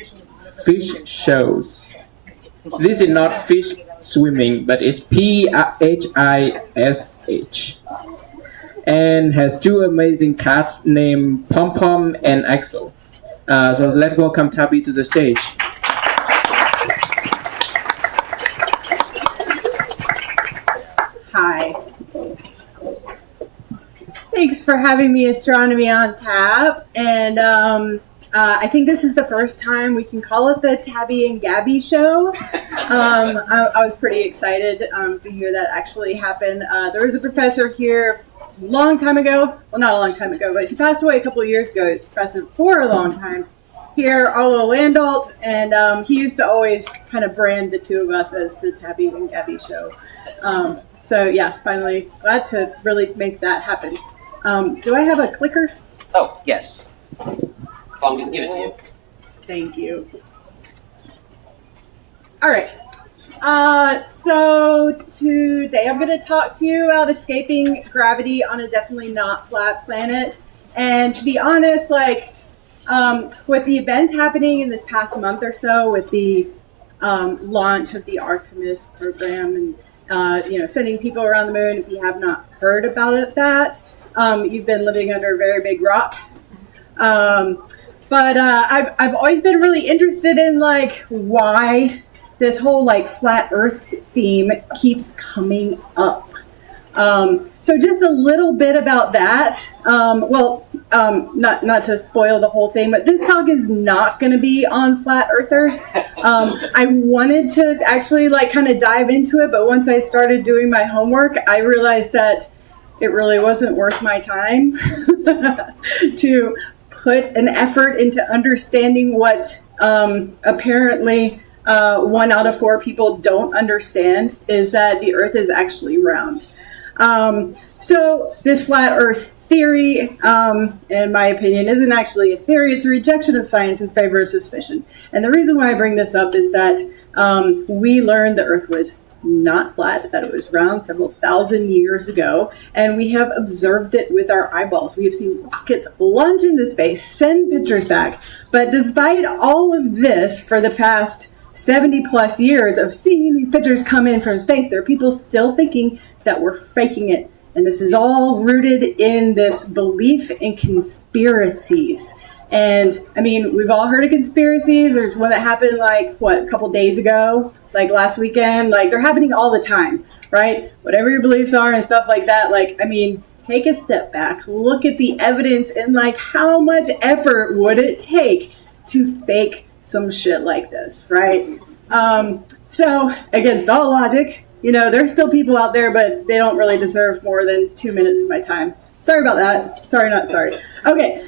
fish shows. This is not fish swimming, but it's PHISH. And has two amazing cats named Pom Pom and Axel. So let's welcome Tabby to the stage. Hi. Thanks for having me, Astronomy on Tap. And I think this is the first time we can call it the Tabby and Gabby show. I was pretty excited to hear that actually happen. There was a professor here a long time ago. Well, not a long time ago, but he passed away a couple of years ago. He was a professor for a long time here, Arlo Landolt, and he used to always kind of brand the two of us as the Tabby and Gabby show. So yeah, finally glad to really make that happen. Do I have a clicker? Oh, yes. I'm going to give it to you. Thank you. All right. So today I'm going to talk to you about escaping gravity on a definitely not flat planet. And to be honest, like, with the events happening in this past month or so, with the launch of the Artemis program and sending people around the moon, if you have not heard about that, you've been living under a very big rock. But I've always been really interested in like why this whole like flat Earth theme keeps coming up. So just a little bit about that. Not to spoil the whole thing, but this talk is not going to be on flat earthers. I wanted to actually like kind of dive into it, but once I started doing my homework, I realized that it really wasn't worth my time to put an effort into understanding what apparently 1 out of 4 people don't understand, is that the Earth is actually round. So this flat Earth theory, in my opinion, isn't actually a theory. It's a rejection of science in favor of suspicion. And the reason why I bring this up is that we learned the Earth was not flat, that it was round several thousand years ago, and we have observed it with our eyeballs. We have seen rockets launch into space, send pictures back. But despite all of this, for the past 70 plus years of seeing these pictures come in from space, there are people still thinking that we're faking it. And this is all rooted in this belief in conspiracies. And I mean, we've all heard of conspiracies. There's one that happened like, a couple days ago, like last weekend. Like, they're happening all the time, right? Whatever your beliefs are and stuff like that, like, I mean, take a step back, look at the evidence, and like, how much effort would it take to fake some shit like this, right? So, against all logic, there's still people out there, but they don't really deserve more than 2 minutes of my time. Sorry about that. Sorry, not sorry. Okay,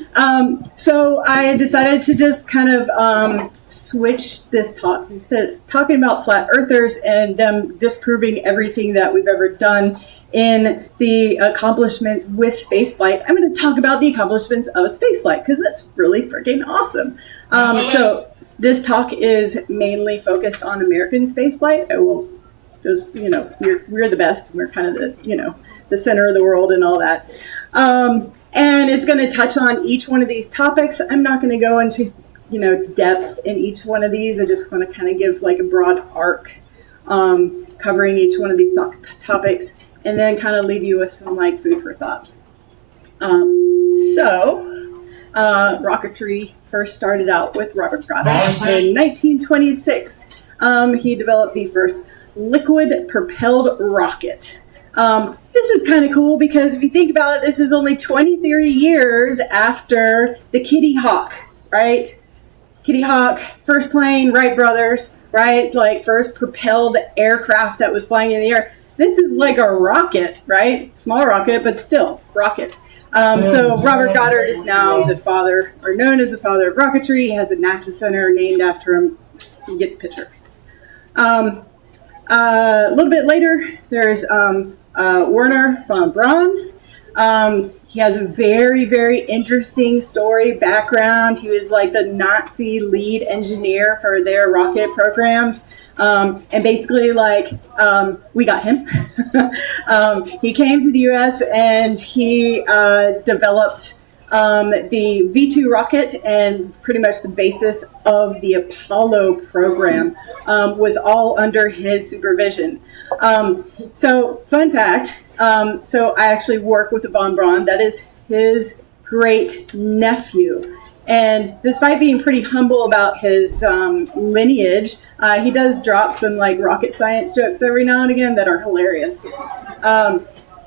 so I decided to just kind of switch this talk. Instead of talking about flat earthers and them disproving everything that we've ever done in the accomplishments with spaceflight, I'm going to talk about the accomplishments of spaceflight, because that's really freaking awesome. So this talk is mainly focused on American spaceflight. I will just, we're the best. We're kind of the center of the world and all that. And it's going to touch on each one of these topics. I'm not going to go into, depth in each one of these. I just want to kind of give like a broad arc covering each one of these topics, and then kind of leave you with some like food for thought. Rocketry first started out with Robert Goddard in 1926. He developed the first liquid-propelled rocket. This is kind of cool because if you think about it, this is only 23 years after the Kitty Hawk, right? Kitty Hawk, first plane, Wright brothers, right? Like first propelled aircraft that was flying in the air. This is like a rocket, right? Small rocket, but still rocket. So Robert Goddard is now the father, or known as the father of rocketry. He has a NASA center named after him. You get the picture. A little bit later, there's Werner von Braun. He has a very, very interesting story background. He was like the Nazi lead engineer for their rocket programs. And basically, like, we got him. He came to the U.S. and he developed the V2 rocket, and pretty much the basis of the Apollo program was all under his supervision. So, fun fact, so I actually work with the von Braun. That is his great nephew. And despite being pretty humble about his lineage, he does drop some like rocket science jokes every now and again that are hilarious.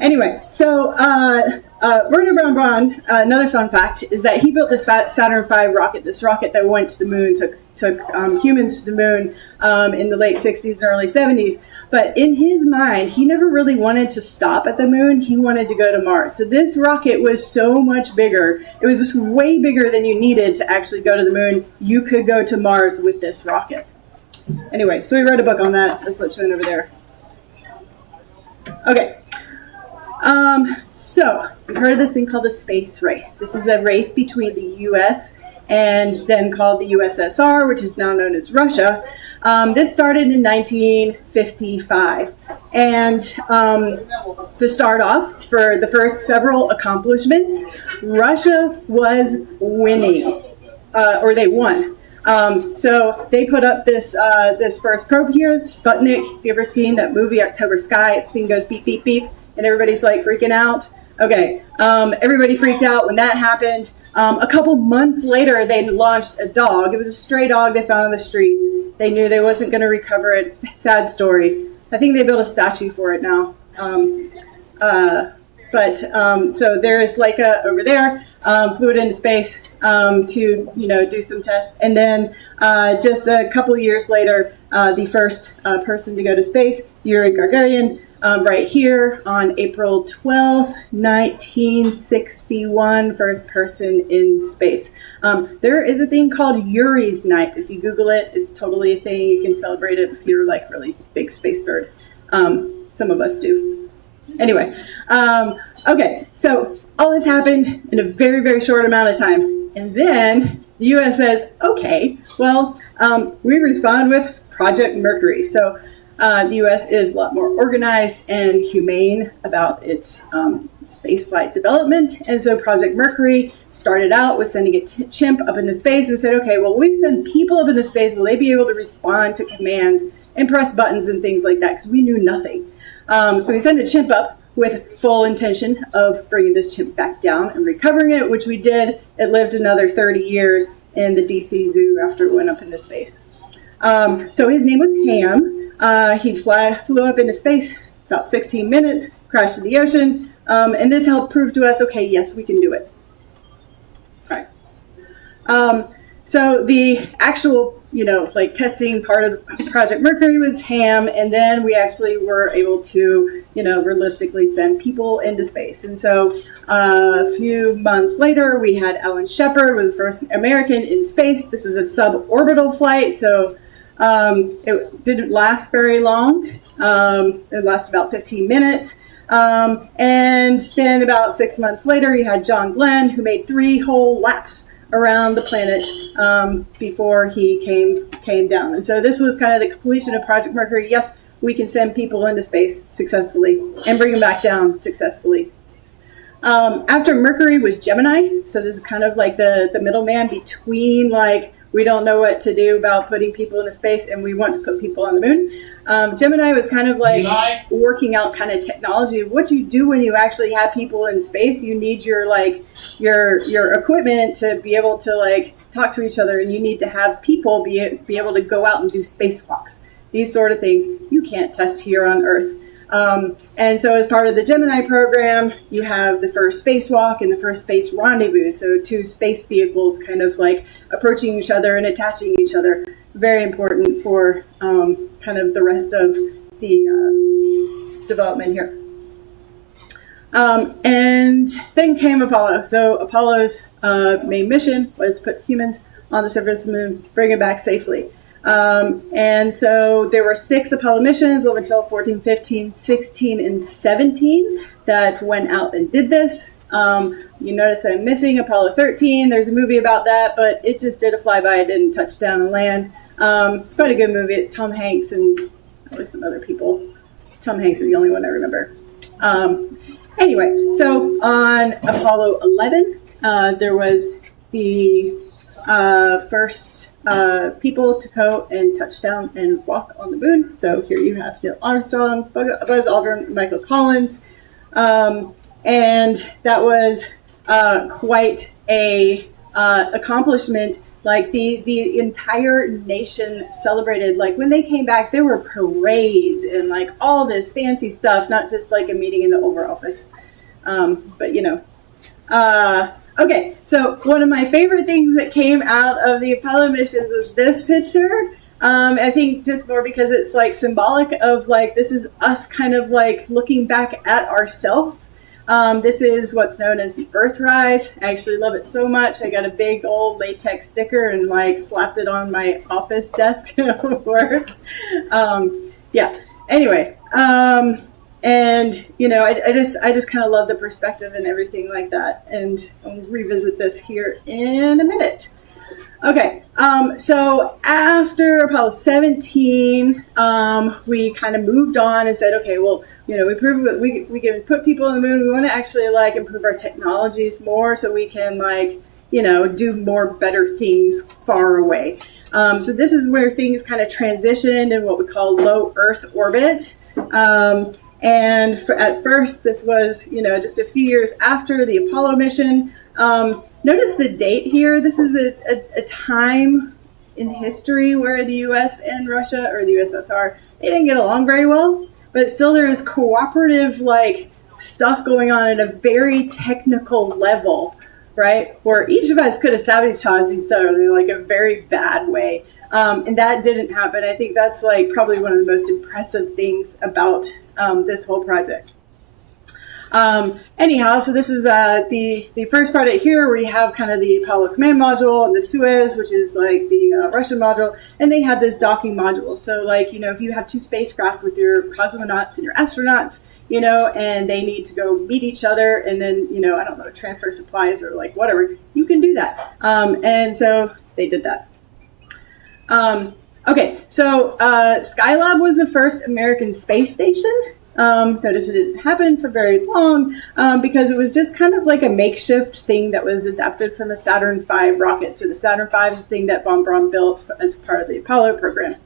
Anyway, so Werner von Braun, another fun fact is that he built this Saturn V rocket, this rocket that went to the moon, took humans to the moon in the late 60s and early 70s. But in his mind, he never really wanted to stop at the moon. He wanted to go to Mars. So this rocket was so much bigger. It was just way bigger than you needed to actually go to the moon. You could go to Mars with this rocket. Anyway, so he wrote a book on that. That's what's shown over there. Okay. So, we've heard of this thing called the space race. This is a race between the U.S. and then called the USSR, which is now known as Russia. This started in 1955. And to start off, for the first several accomplishments, Russia was winning, or they won. So they put up this first probe here, Sputnik. Have you ever seen that movie October Sky? This thing goes beep, beep, beep, and everybody's like freaking out. Okay, everybody freaked out when that happened. A couple months later, they launched a dog. It was a stray dog they found on the streets. They knew they wasn't going to recover it. It's a sad story. I think they built a statue for it now. So there is Laika over there, flew it into space to do some tests, and then just a couple years later, the first person to go to space, Yuri Gagarin, right here on April 12th, 1961, first person in space. There is a thing called Yuri's Night. If you Google it, it's totally a thing. You can celebrate it if you're like really big space nerd. Some of us do. Anyway, okay, so all this happened in a very, very short amount of time. And then the U.S. says, okay, well, we respond with Project Mercury. So the U.S. is a lot more organized and humane about its spaceflight development. And so Project Mercury started out with sending a chimp up into space and said, okay, well, we send people up into space. Will they be able to respond to commands and press buttons and things like that? Because we knew nothing. So we sent a chimp up with full intention of bringing this chimp back down and recovering it, which we did. It lived another 30 years in the DC Zoo after it went up into space. So his name was Ham. He flew up into space about 16 minutes, crashed in the ocean, and this helped prove to us, okay, yes, we can do it. All right. So the actual, testing part of Project Mercury was Ham, and then we actually were able to, realistically send people into space. And so a few months later, we had Alan Shepard, was the first American in space. This was a suborbital flight, so it didn't last very long. It lasted about 15 minutes. And then about 6 months later, you had John Glenn, who made 3 whole laps around the planet before he came down. And so this was kind of the completion of Project Mercury. Yes, we can send people into space successfully and bring them back down successfully. After Mercury was Gemini. So this is kind of like the middleman between we don't know what to do about putting people into space and we want to put people on the moon. Gemini was kind of like working out kind of technology of what you do when you actually have people in space. You need your equipment to be able to talk to each other, and you need to have people be able to go out and do spacewalks. These sort of things you can't test here on Earth. And so as part of the Gemini program, you have the first spacewalk and the first space rendezvous. So 2 space vehicles kind of approaching each other and attaching each other. Very important for kind of the rest of the development here. And then came Apollo. So Apollo's main mission was put humans on the surface of the moon, bring it back safely. And so there were 6 Apollo missions, 11, 12, 14, 15, 16, and 17 that went out and did this. You notice I'm missing Apollo 13. There's a movie about that, but it just did a flyby. It didn't touch down and land. It's quite a good movie. It's Tom Hanks and probably some other people. Tom Hanks is the only one I remember. Anyway, so on Apollo 11, there was the first people to go and touch down and walk on the moon. So here you have Neil Armstrong, Buzz Aldrin, Michael Collins. And that was quite a accomplishment. The entire nation celebrated. When they came back, there were parades and all this fancy stuff, not just a meeting in the Oval Office. Okay, so one of my favorite things that came out of the Apollo missions was this picture. I think just more because it's symbolic of this is us kind of looking back at ourselves. This is what's known as the Earthrise. I actually love it so much. I got a big old latex sticker and slapped it on my office desk at work. Yeah. Anyway, And I just kind of love the perspective and everything like that. And I'll revisit this here in a minute. Okay, so after Apollo 17, we kind of moved on and said, okay, well, we proved that we can put people on the moon. We want to actually improve our technologies more so we can do more better things far away. So this is where things kind of transitioned in what we call low Earth orbit. And at first, this was, just a few years after the Apollo mission. Notice the date here. This is a time in history where the U.S. and Russia, or the USSR, they didn't get along very well. But still, there is cooperative, stuff going on at a very technical level, right? Where each of us could have sabotaged each other in a very bad way. And that didn't happen. I think that's probably one of the most impressive things about this whole project. Anyhow, so this is the first project here where you have kind of the Apollo command module and the Suez, which is the Russian module, and they have this docking module. So if you have two spacecraft with your cosmonauts and your astronauts, and they need to go meet each other and then, I don't know, transfer supplies or whatever, you can do that. And so they did that. Okay, so Skylab was the first American space station. Notice it didn't happen for very long because it was just kind of a makeshift thing that was adapted from a Saturn V rocket. So the Saturn V is the thing that von Braun built as part of the Apollo program.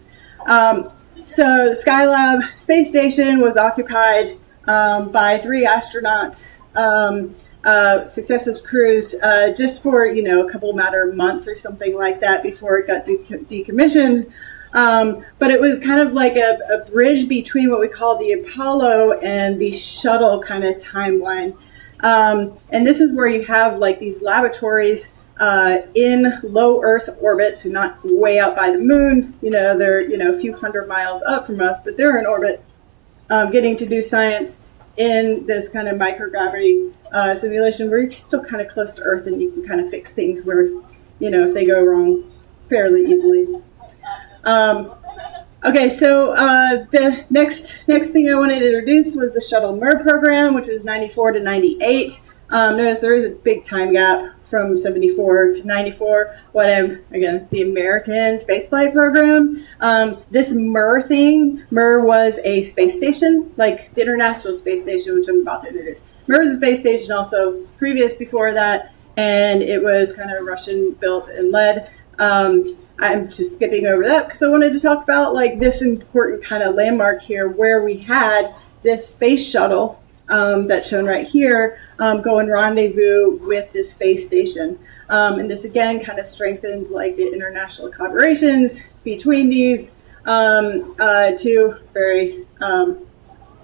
So the Skylab space station was occupied by 3 astronauts, successive crews, just for, a couple matter of months or something like that before it got decommissioned. But it was kind of a bridge between what we call the Apollo and the shuttle kind of timeline. And this is where you have these laboratories in low Earth orbit, so not way out by the moon. They're a few hundred miles up from us, but they're in orbit, getting to do science in this kind of microgravity simulation where you're still kind of close to Earth and you can kind of fix things where, if they go wrong fairly easily. Okay, so the next thing I wanted to introduce was the Shuttle MER program, which was 94 to 98. Notice there is a big time gap from 74 to 94. The American Spaceflight program. This MER was a space station, like the International Space Station, which I'm about to introduce. MER was a space station also previous before that, and it was kind of Russian built and led. I'm just skipping over that because I wanted to talk about this important kind of landmark here where we had this space shuttle that's shown right here go and rendezvous with this space station. And this again kind of strengthened the international collaborations between these 2 very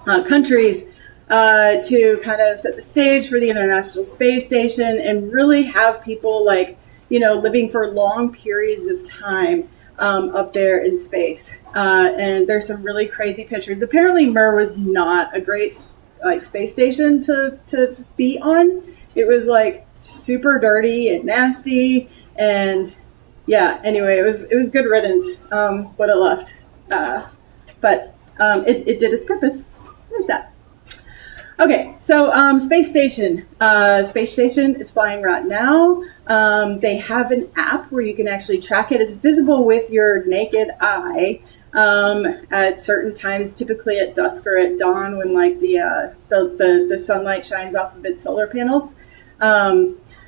countries to kind of set the stage for the International Space Station and really have people living for long periods of time up there in space. And there's some really crazy pictures. Apparently MER was not a great space station to be on. It was super dirty and nasty, and yeah, anyway, it was good riddance what it left. But it did its purpose. There's that. Okay, so Space Station. Space Station is flying right now. They have an app where you can actually track it. It's visible with your naked eye at certain times, typically at dusk or at dawn when the sunlight shines off of its solar panels.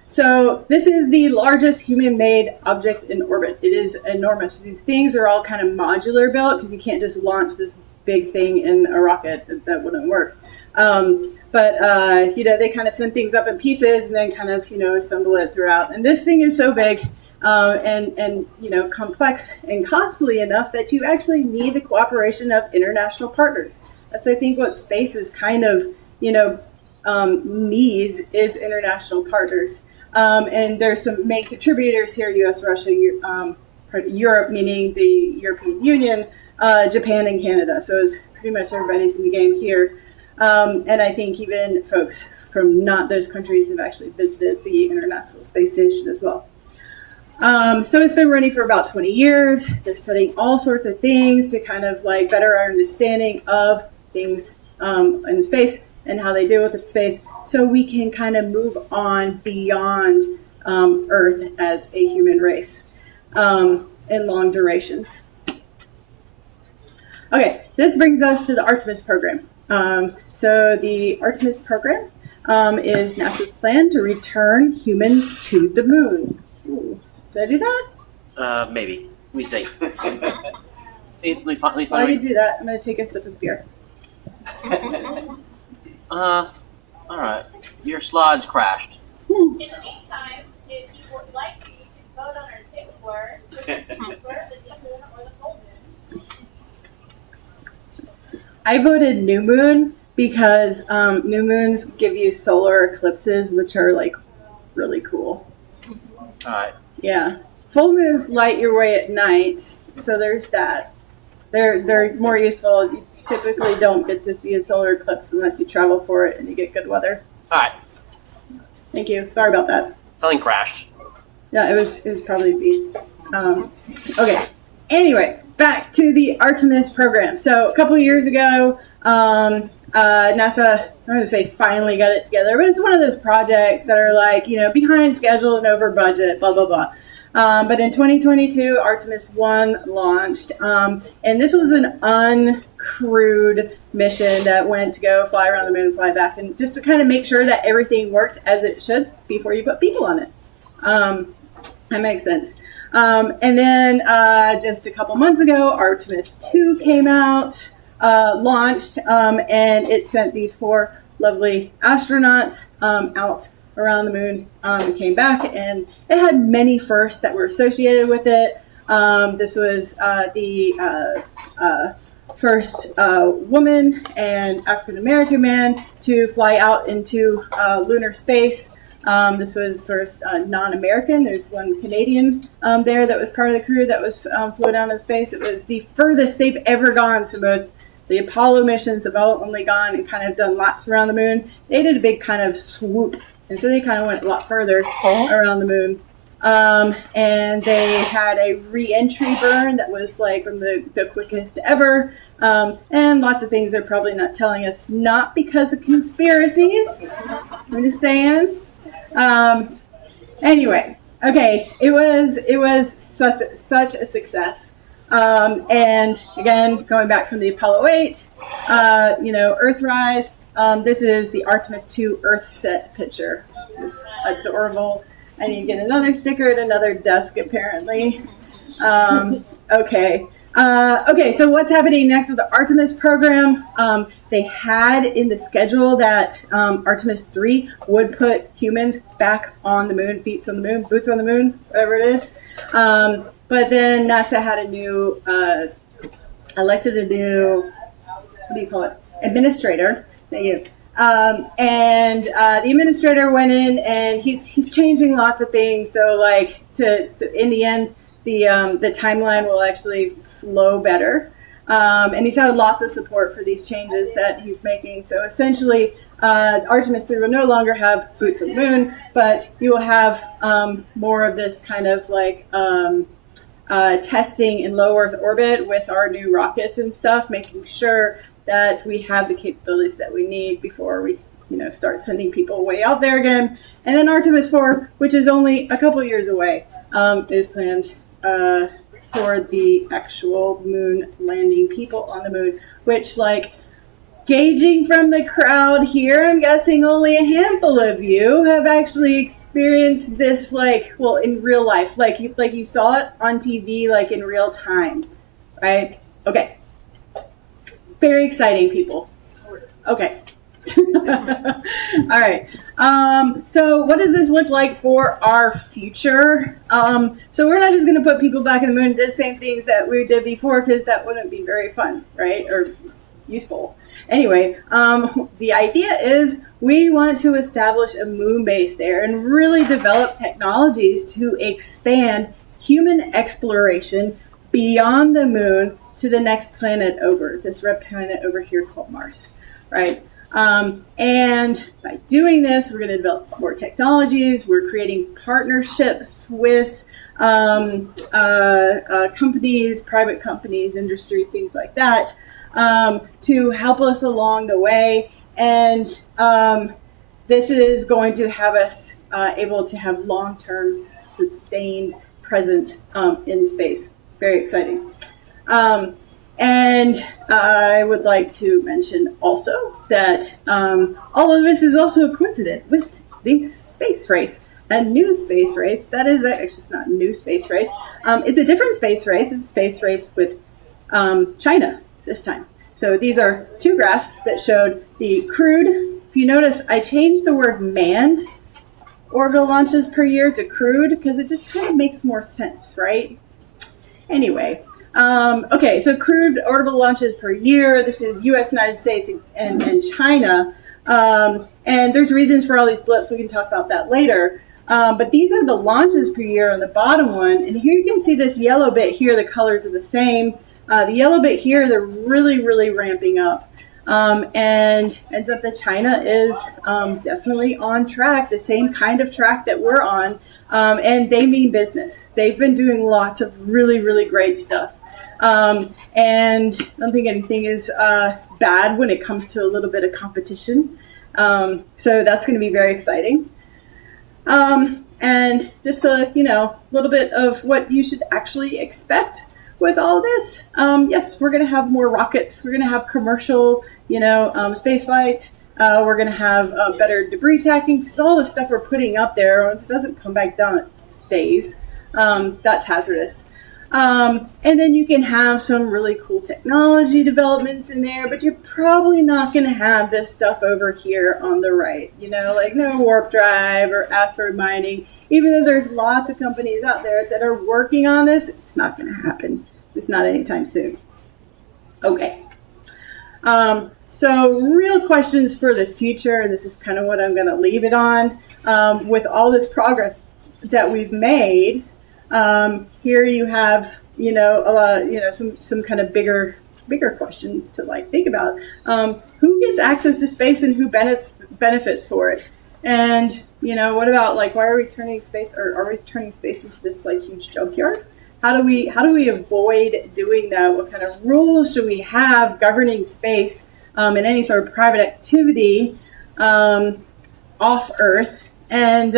So this is the largest human-made object in orbit. It is enormous. These things are all kind of modular built because you can't just launch this big thing in a rocket. That wouldn't work. But they kind of send things up in pieces and then kind of, assemble it throughout. And this thing is so big and complex and costly enough that you actually need the cooperation of international partners. That's, I think, what space is kind of, needs is international partners. And there's some main contributors here, US, Russia, Europe, meaning the European Union, Japan, and Canada. So it's pretty much everybody's in the game here. And I think even folks from not those countries have actually visited the International Space Station as well. So it's been running for about 20 years. They're studying all sorts of things to kind of better our understanding of things in space and how they deal with the space, so we can kind of move on beyond Earth as a human race in long durations. Okay, this brings us to the Artemis program. So the Artemis program is NASA's plan to return humans to the moon. Ooh, did I do that? Maybe. We see. Let me find While you do that, I'm going to take a sip of beer. Alright. Your slides crashed. In the meantime, if you would like to, you can vote on our table board. Which is the new moon or the full moon. I voted new moon because new moons give you solar eclipses, which are like really cool. Alright. Yeah. Full moons light your way at night, so there's that. They're more useful. You typically don't get to see a solar eclipse unless you travel for it and you get good weather. Alright. Thank you. Sorry about that. Something crashed. Yeah, it was probably me. Okay. Anyway, back to the Artemis program. So a couple of years ago, NASA, I'm going to say finally got it together, but it's one of those projects that are like, behind schedule and over budget, blah, blah, blah. But in 2022, Artemis 1 launched, and this was an uncrewed mission that went to go fly around the moon and fly back, and just to kind of make sure that everything worked as it should before you put people on it. That makes sense. And then just a couple months ago, Artemis 2 came out, launched, and it sent these 4 lovely astronauts out around the moon, and came back, and it had many firsts that were associated with it. This was the first woman and African-American man to fly out into lunar space. This was the first non-American. There's one Canadian there that was part of the crew that was flew down in space. It was the furthest they've ever gone. So the Apollo missions have only gone and kind of done laps around the moon. They did a big kind of swoop, and so they kind of went a lot further around the moon. And they had a re-entry burn that was like from the quickest ever. And lots of things they're probably not telling us, not because of conspiracies. I'm just saying. Anyway, okay, it was such a success. And again, going back from the Apollo 8, Earthrise, this is the Artemis 2 Earth set picture. It's adorable. I need to get another sticker at another desk, apparently. Okay. Okay, so what's happening next with the Artemis program? They had in the schedule that Artemis 3 would put humans back on the moon, feet on the moon, boots on the moon, whatever it is. But then NASA had elected a new, administrator. Thank you. And the administrator went in, and he's changing lots of things. So like in the end, the timeline will actually flow better. And he's had lots of support for these changes that he's making. So essentially, Artemis 3 will no longer have boots on the moon, but you will have more of this kind of like testing in low Earth orbit with our new rockets and stuff, making sure that we have the capabilities that we need before we, start sending people way out there again. And then Artemis 4, which is only a couple years away, is planned for the actual moon landing, people on the moon, which, gauging from the crowd here, I'm guessing only a handful of you have actually experienced this, in real life, like you saw it on TV, in real time, right? Okay. Very exciting, people. Okay. All right. So what does this look like for our future? So we're not just going to put people back in the moon and do the same things that we did before, because that wouldn't be very fun, right? Or useful. Anyway, the idea is we want to establish a moon base there and really develop technologies to expand human exploration beyond the moon to the next planet over, this red planet over here called Mars, right? And by doing this, we're going to develop more technologies. We're creating partnerships with companies, private companies, industry, things like that. to help us along the way. And this is going to have us able to have long-term sustained presence in space. Very exciting. And I would like to mention also that all of this is also coincident with the space race, a new space race. That is actually, it's not a new space race. It's a different space race. It's a space race with China this time. So these are two graphs that showed the crewed. If you notice, I changed the word manned orbital launches per year to crewed because it just kind of makes more sense, right? Anyway. Okay, so crewed orbital launches per year. This is U.S., United States, and China. And there's reasons for all these blips. We can talk about that later. But these are the launches per year on the bottom one. And here you can see this yellow bit here. The colors are the same. The yellow bit here, they're really, really ramping up. And ends up that China is definitely on track, the same kind of track that we're on. And they mean business. They've been doing lots of really, really great stuff. And I don't think anything is bad when it comes to a little bit of competition. So that's going to be very exciting. And just a little bit of what you should actually expect with all this. Yes, we're going to have more rockets. We're going to have commercial, spaceflight. We're going to have better debris tracking because all the stuff we're putting up there, it doesn't come back down, it stays. That's hazardous. And then you can have some really cool technology developments in there, but you're probably not going to have this stuff over here on the right, like no warp drive or asteroid mining. Even though there's lots of companies out there that are working on this, it's not going to happen. It's not anytime soon. Okay. So real questions for the future, and this is kind of what I'm going to leave it on. With all this progress that we've made, here you have, some kind of bigger questions to think about. Who gets access to space and who benefits for it? And, what about why are we turning space, or are we turning space into this huge junkyard? How do we avoid doing that? What kind of rules should we have governing space and any sort of private activity off Earth? And,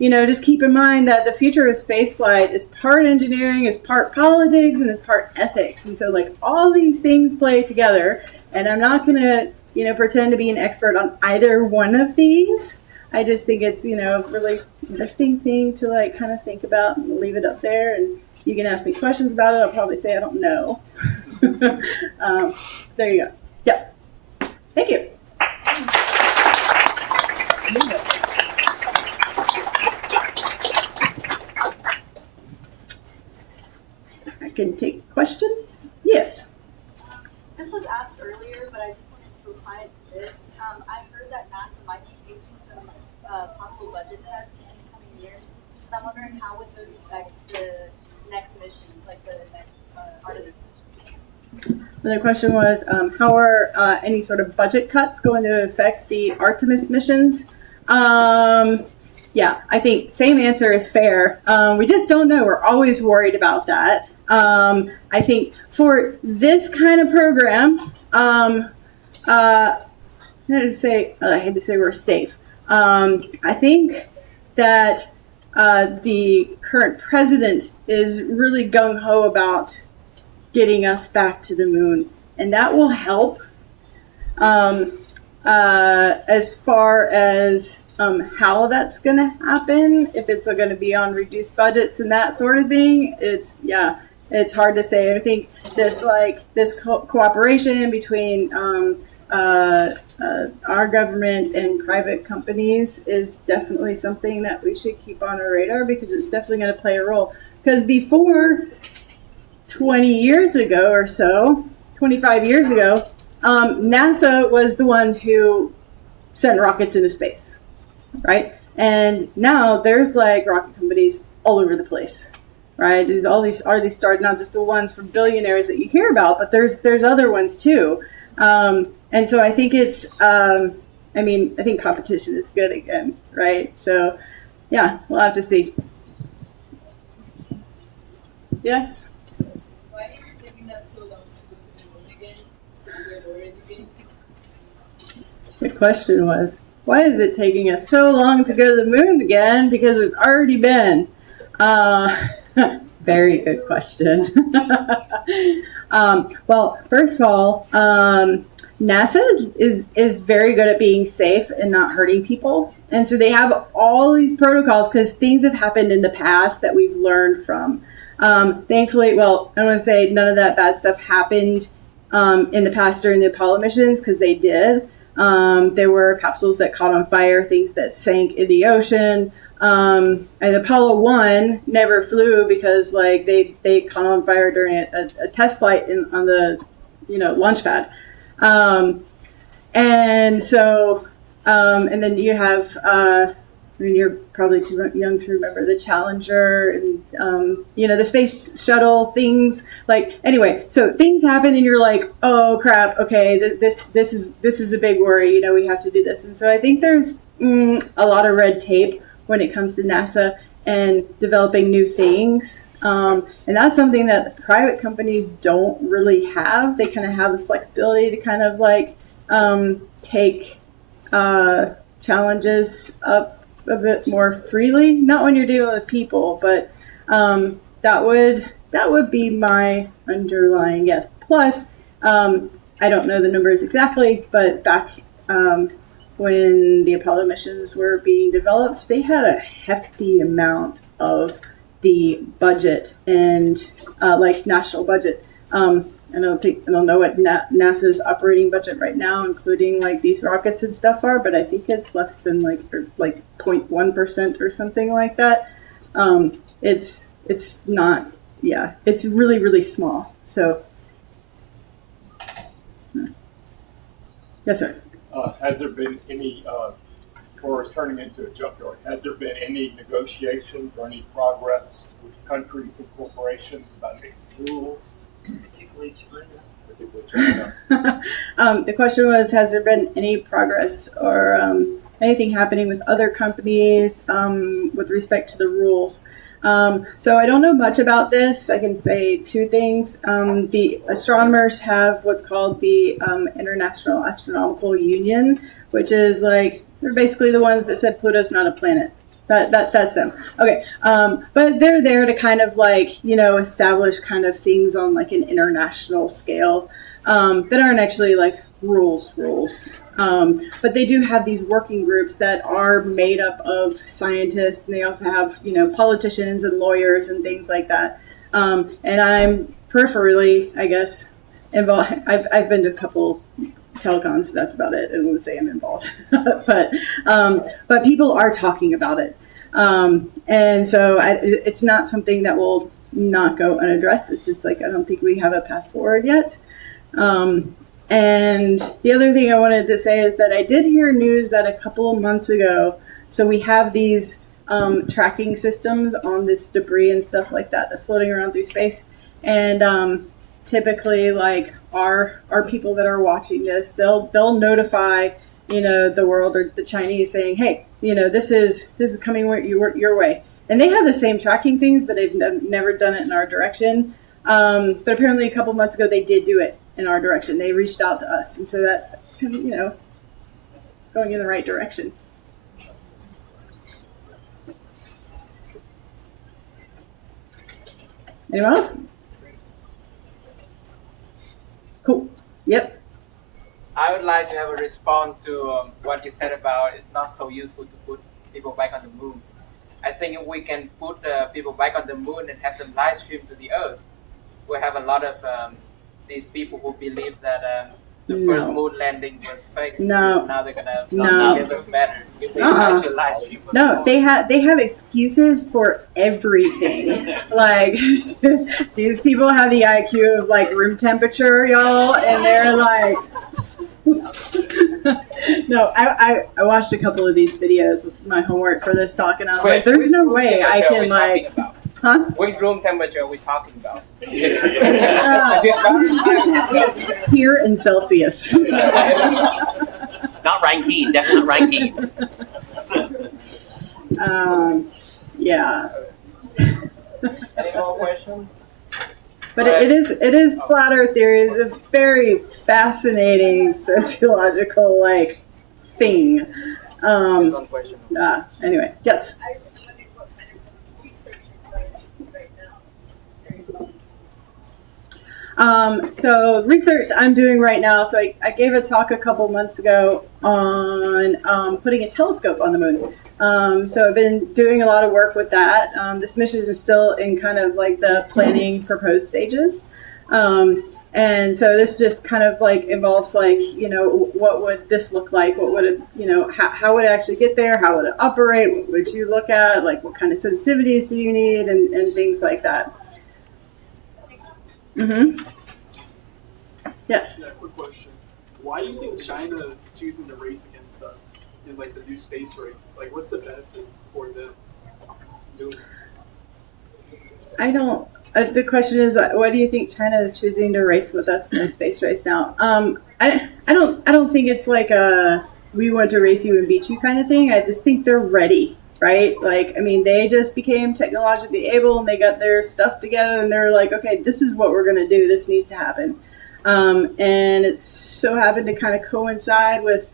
just keep in mind that the future of spaceflight is part engineering, is part politics, and is part ethics. And so all these things play together. And I'm not going to, pretend to be an expert on either one of these. I just think it's, a really interesting thing to kind of think about and leave it up there. And you can ask me questions about it. I'll probably say I don't know. There you go. Yeah. Thank you. I can take questions. Yes. This was asked earlier, but I just wanted to apply it to this. I heard that NASA might be facing some possible budget cuts in the coming years. And I'm wondering how would those affect the next missions, like the next Artemis mission? The question was, how are any sort of budget cuts going to affect the Artemis missions? Yeah, I think same answer is fair. We just don't know. We're always worried about that. I think for this kind of program, I hate to say we're safe. I think that the current president is really gung-ho about getting us back to the moon, and that will help. As far as how that's going to happen, if it's going to be on reduced budgets and that sort of thing, it's hard to say. I think this cooperation between our government and private companies is definitely something that we should keep on our radar, because it's definitely going to play a role. Because before 20 years ago or so, 25 years ago, NASA was the one who sent rockets into space, right? And now there's rocket companies all over the place, right? These started, not just the ones from billionaires that you hear about, but there's other ones too. And so I think it's, I think competition is good again, right? So yeah, we'll have to see. Yes? Why do you think that's so long to go to the moon again? The question was, why is it taking us so long to go to the moon again? Because we've already been. Very good question. Well, first of all, NASA is very good at being safe and not hurting people. And so they have all these protocols because things have happened in the past that we've learned from. Thankfully, well, I want to say none of that bad stuff happened in the past during the Apollo missions, because they did. There were capsules that caught on fire, things that sank in the ocean. And Apollo 1 never flew because like they caught on fire during a test flight on the launch pad. And so and then you have I mean, you're probably too young to remember the Challenger and, the space shuttle things. Like, anyway, so things happen and you're like, oh crap, okay, this is a big worry. We have to do this. And so I think there's a lot of red tape when it comes to NASA and developing new things. And that's something that private companies don't really have. They kind of have the flexibility to kind of like take challenges up a bit more freely, not when you're dealing with people, but that would be my underlying guess. Plus, I don't know the numbers exactly, but back when the Apollo missions were being developed, they had a hefty amount of the budget and like national budget. I don't know what NASA's operating budget right now, including like these rockets and stuff are, but I think it's less than like 0.1% or something like that. It's not, it's really, really small. So, yes, sir. Has there been any, as far as turning into a junkyard, has there been any negotiations or any progress with countries and corporations about any rules? Particularly China. The question was, has there been any progress or anything happening with other companies with respect to the rules? So I don't know much about this. I can say two things. The astronomers have what's called the International Astronomical Union, which is like, they're basically the ones that said Pluto's not a planet. That's them. Okay. But they're there to kind of like, establish kind of things on like an international scale that aren't actually like rules. But they do have these working groups that are made up of scientists, and they also have, politicians and lawyers and things like that. And I'm peripherally, I guess, involved. I've been to a couple telecons, that's about it. I wouldn't say I'm involved, but people are talking about it, and so it's not something that will not go unaddressed. It's just like I don't think we have a path forward yet. And the other thing I wanted to say is that I did hear news that a couple of months ago. So we have these tracking systems on this debris and stuff like that that's floating around through space, and typically like our people that are watching this, they'll notify the world or the Chinese saying, hey, this is coming your way, and they have the same tracking things, but they've never done it in our direction. But apparently a couple months ago they did do it in our direction. They reached out to us, and so that going in the right direction. Anyone else? Cool. Yep. I would like to have a response to what you said about it's not so useful to put people back on the moon. I think if we can put people back on the moon and have them live stream to the Earth, we'll have a lot of these people who believe that the first moon landing was fake. No. Now they're gonna No. give us better. If we actually live stream. No, they have excuses for everything. Like these people have the IQ of like room temperature, y'all, and they're like. No, I watched a couple of these videos with my homework for this talk, and I was like, "There's no way I can like." Huh? What room temperature are we talking about? Here in Celsius. Not Rankine, definitely not Rankine. Yeah. Any more questions? But it is flat Earth theory is a very fascinating sociological thing. There's one question. Anyway, yes. I was just wondering what kind of research you're doing right now. So research I'm doing right now. So I gave a talk a couple months ago on putting a telescope on the moon. So I've been doing a lot of work with that. This mission is still in kind of like the planning proposed stages. And so this just kind of like involves like, what would this look like? What would it, how would it actually get there? How would it operate? What would you look at? Like what kind of sensitivities do you need and things like that. Mm-hmm. Yes. Yeah, quick question. Why do you think China is choosing to race against us in like the new space race? Like what's the benefit for them doing it? I don't. The question is, why do you think China is choosing to race with us in the space race now? I don't think it's like a we want to race you and beat you kind of thing. I just think they're ready, right? Like, I mean, they just became technologically able and they got their stuff together and they're like, okay, this is what we're gonna do. This needs to happen, and it's so happened to kind of coincide with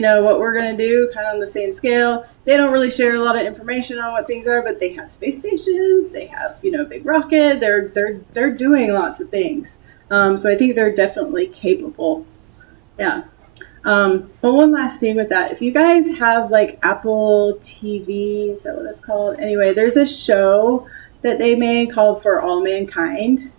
what we're going to do, kind of on the same scale. They don't really share a lot of information on what things are, but they have space stations. They have, a big rocket. They're doing lots of things. So I think they're definitely capable. Yeah. But one last thing with that, if you guys have like Apple TV, is that what it's called? Anyway, there's a show that they made called For All Mankind.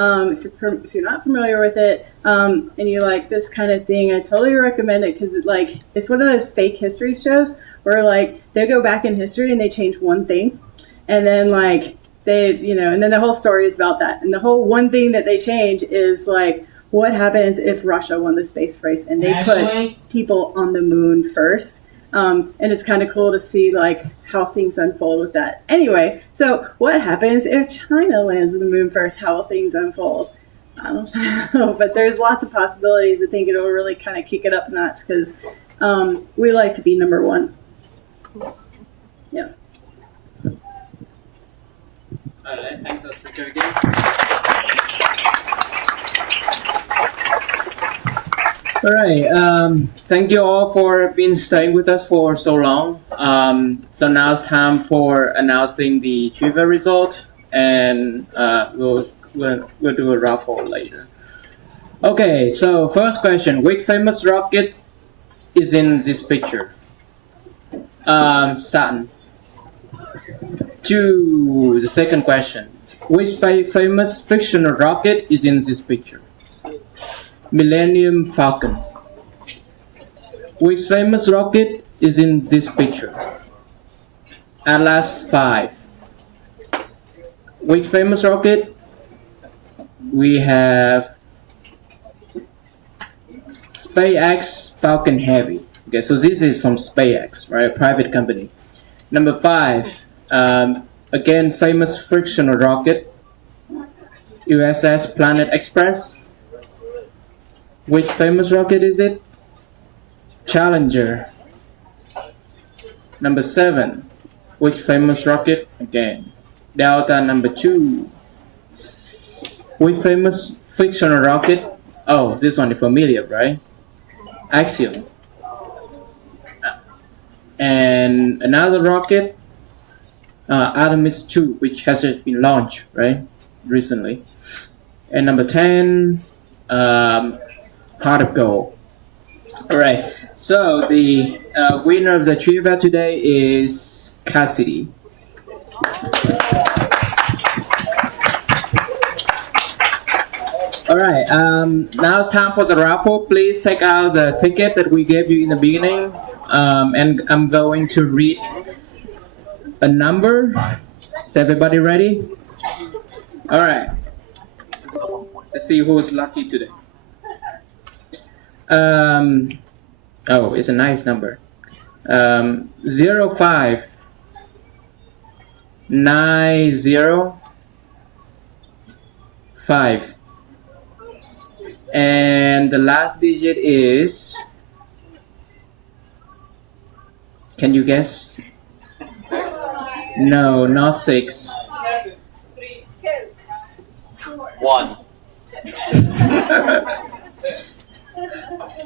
If you're not familiar with it, and you like this kind of thing, I totally recommend it because it's one of those fake history shows where like they go back in history and they change one thing, and then like and then the whole story is about that, and the whole one thing that they change is like what happens if Russia won the space race and they put people on the moon first. And it's kind of cool to see like how things unfold with that. Anyway, so what happens if China lands on the moon first? How will things unfold? I don't know, but there's lots of possibilities. I think it'll really kind of kick it up a notch because we like to be number one. Yeah. All right, thanks, speaker again. All right. Thank you all for being staying with us for so long. So now it's time for announcing the trivia result, and we'll do a raffle later. Okay. So first question: which famous rocket is in this picture? Saturn. To the second question: which famous fictional rocket is in this picture? Millennium Falcon. Which famous rocket is in this picture? Atlas V. Which famous rocket? We have SpaceX Falcon Heavy. Okay, so this is from SpaceX, right? A private company. Number 5, again, famous fictional rocket, USS Planet Express. Which famous rocket is it? Challenger. Number 7, which famous rocket? Again, Delta. Number 2, which famous fictional rocket? Oh, this one is familiar, right? Axiom. And another rocket, Artemis 2, which has just been launched, right, recently. And number 10, Heart of Gold. All right, so the winner of the trivia today is Cassidy. All right, now it's time for the raffle. Please take out the ticket that we gave you in the beginning, and I'm going to read a number. Is everybody ready? All right, let's see who's lucky today. Oh, it's a nice number. 05905. And the last digit is, can you guess? 6. No, not 6. 3, 2, 1.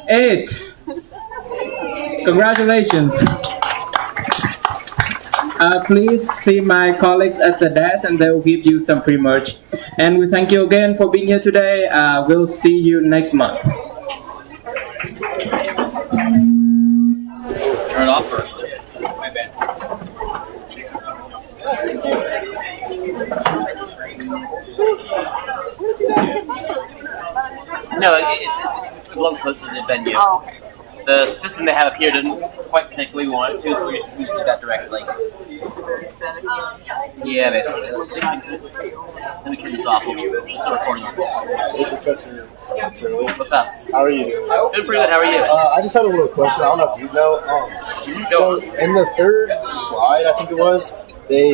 8. Congratulations. Please see my colleagues at the desk and they will give you some free merch. And we thank you again for being here today. We'll see you next month. Turn it off first. My bad. No, it belongs to the venue. Oh, okay. The system they have up here doesn't quite connect the way we want it to, so we just do that directly. Yeah, basically. Let me turn this off. We'll still recording on. Hey, Professor. What's up? How are you doing? Doing pretty good. How are you? I just had a little question. I don't know if you know. So in the third slide, I think it was, they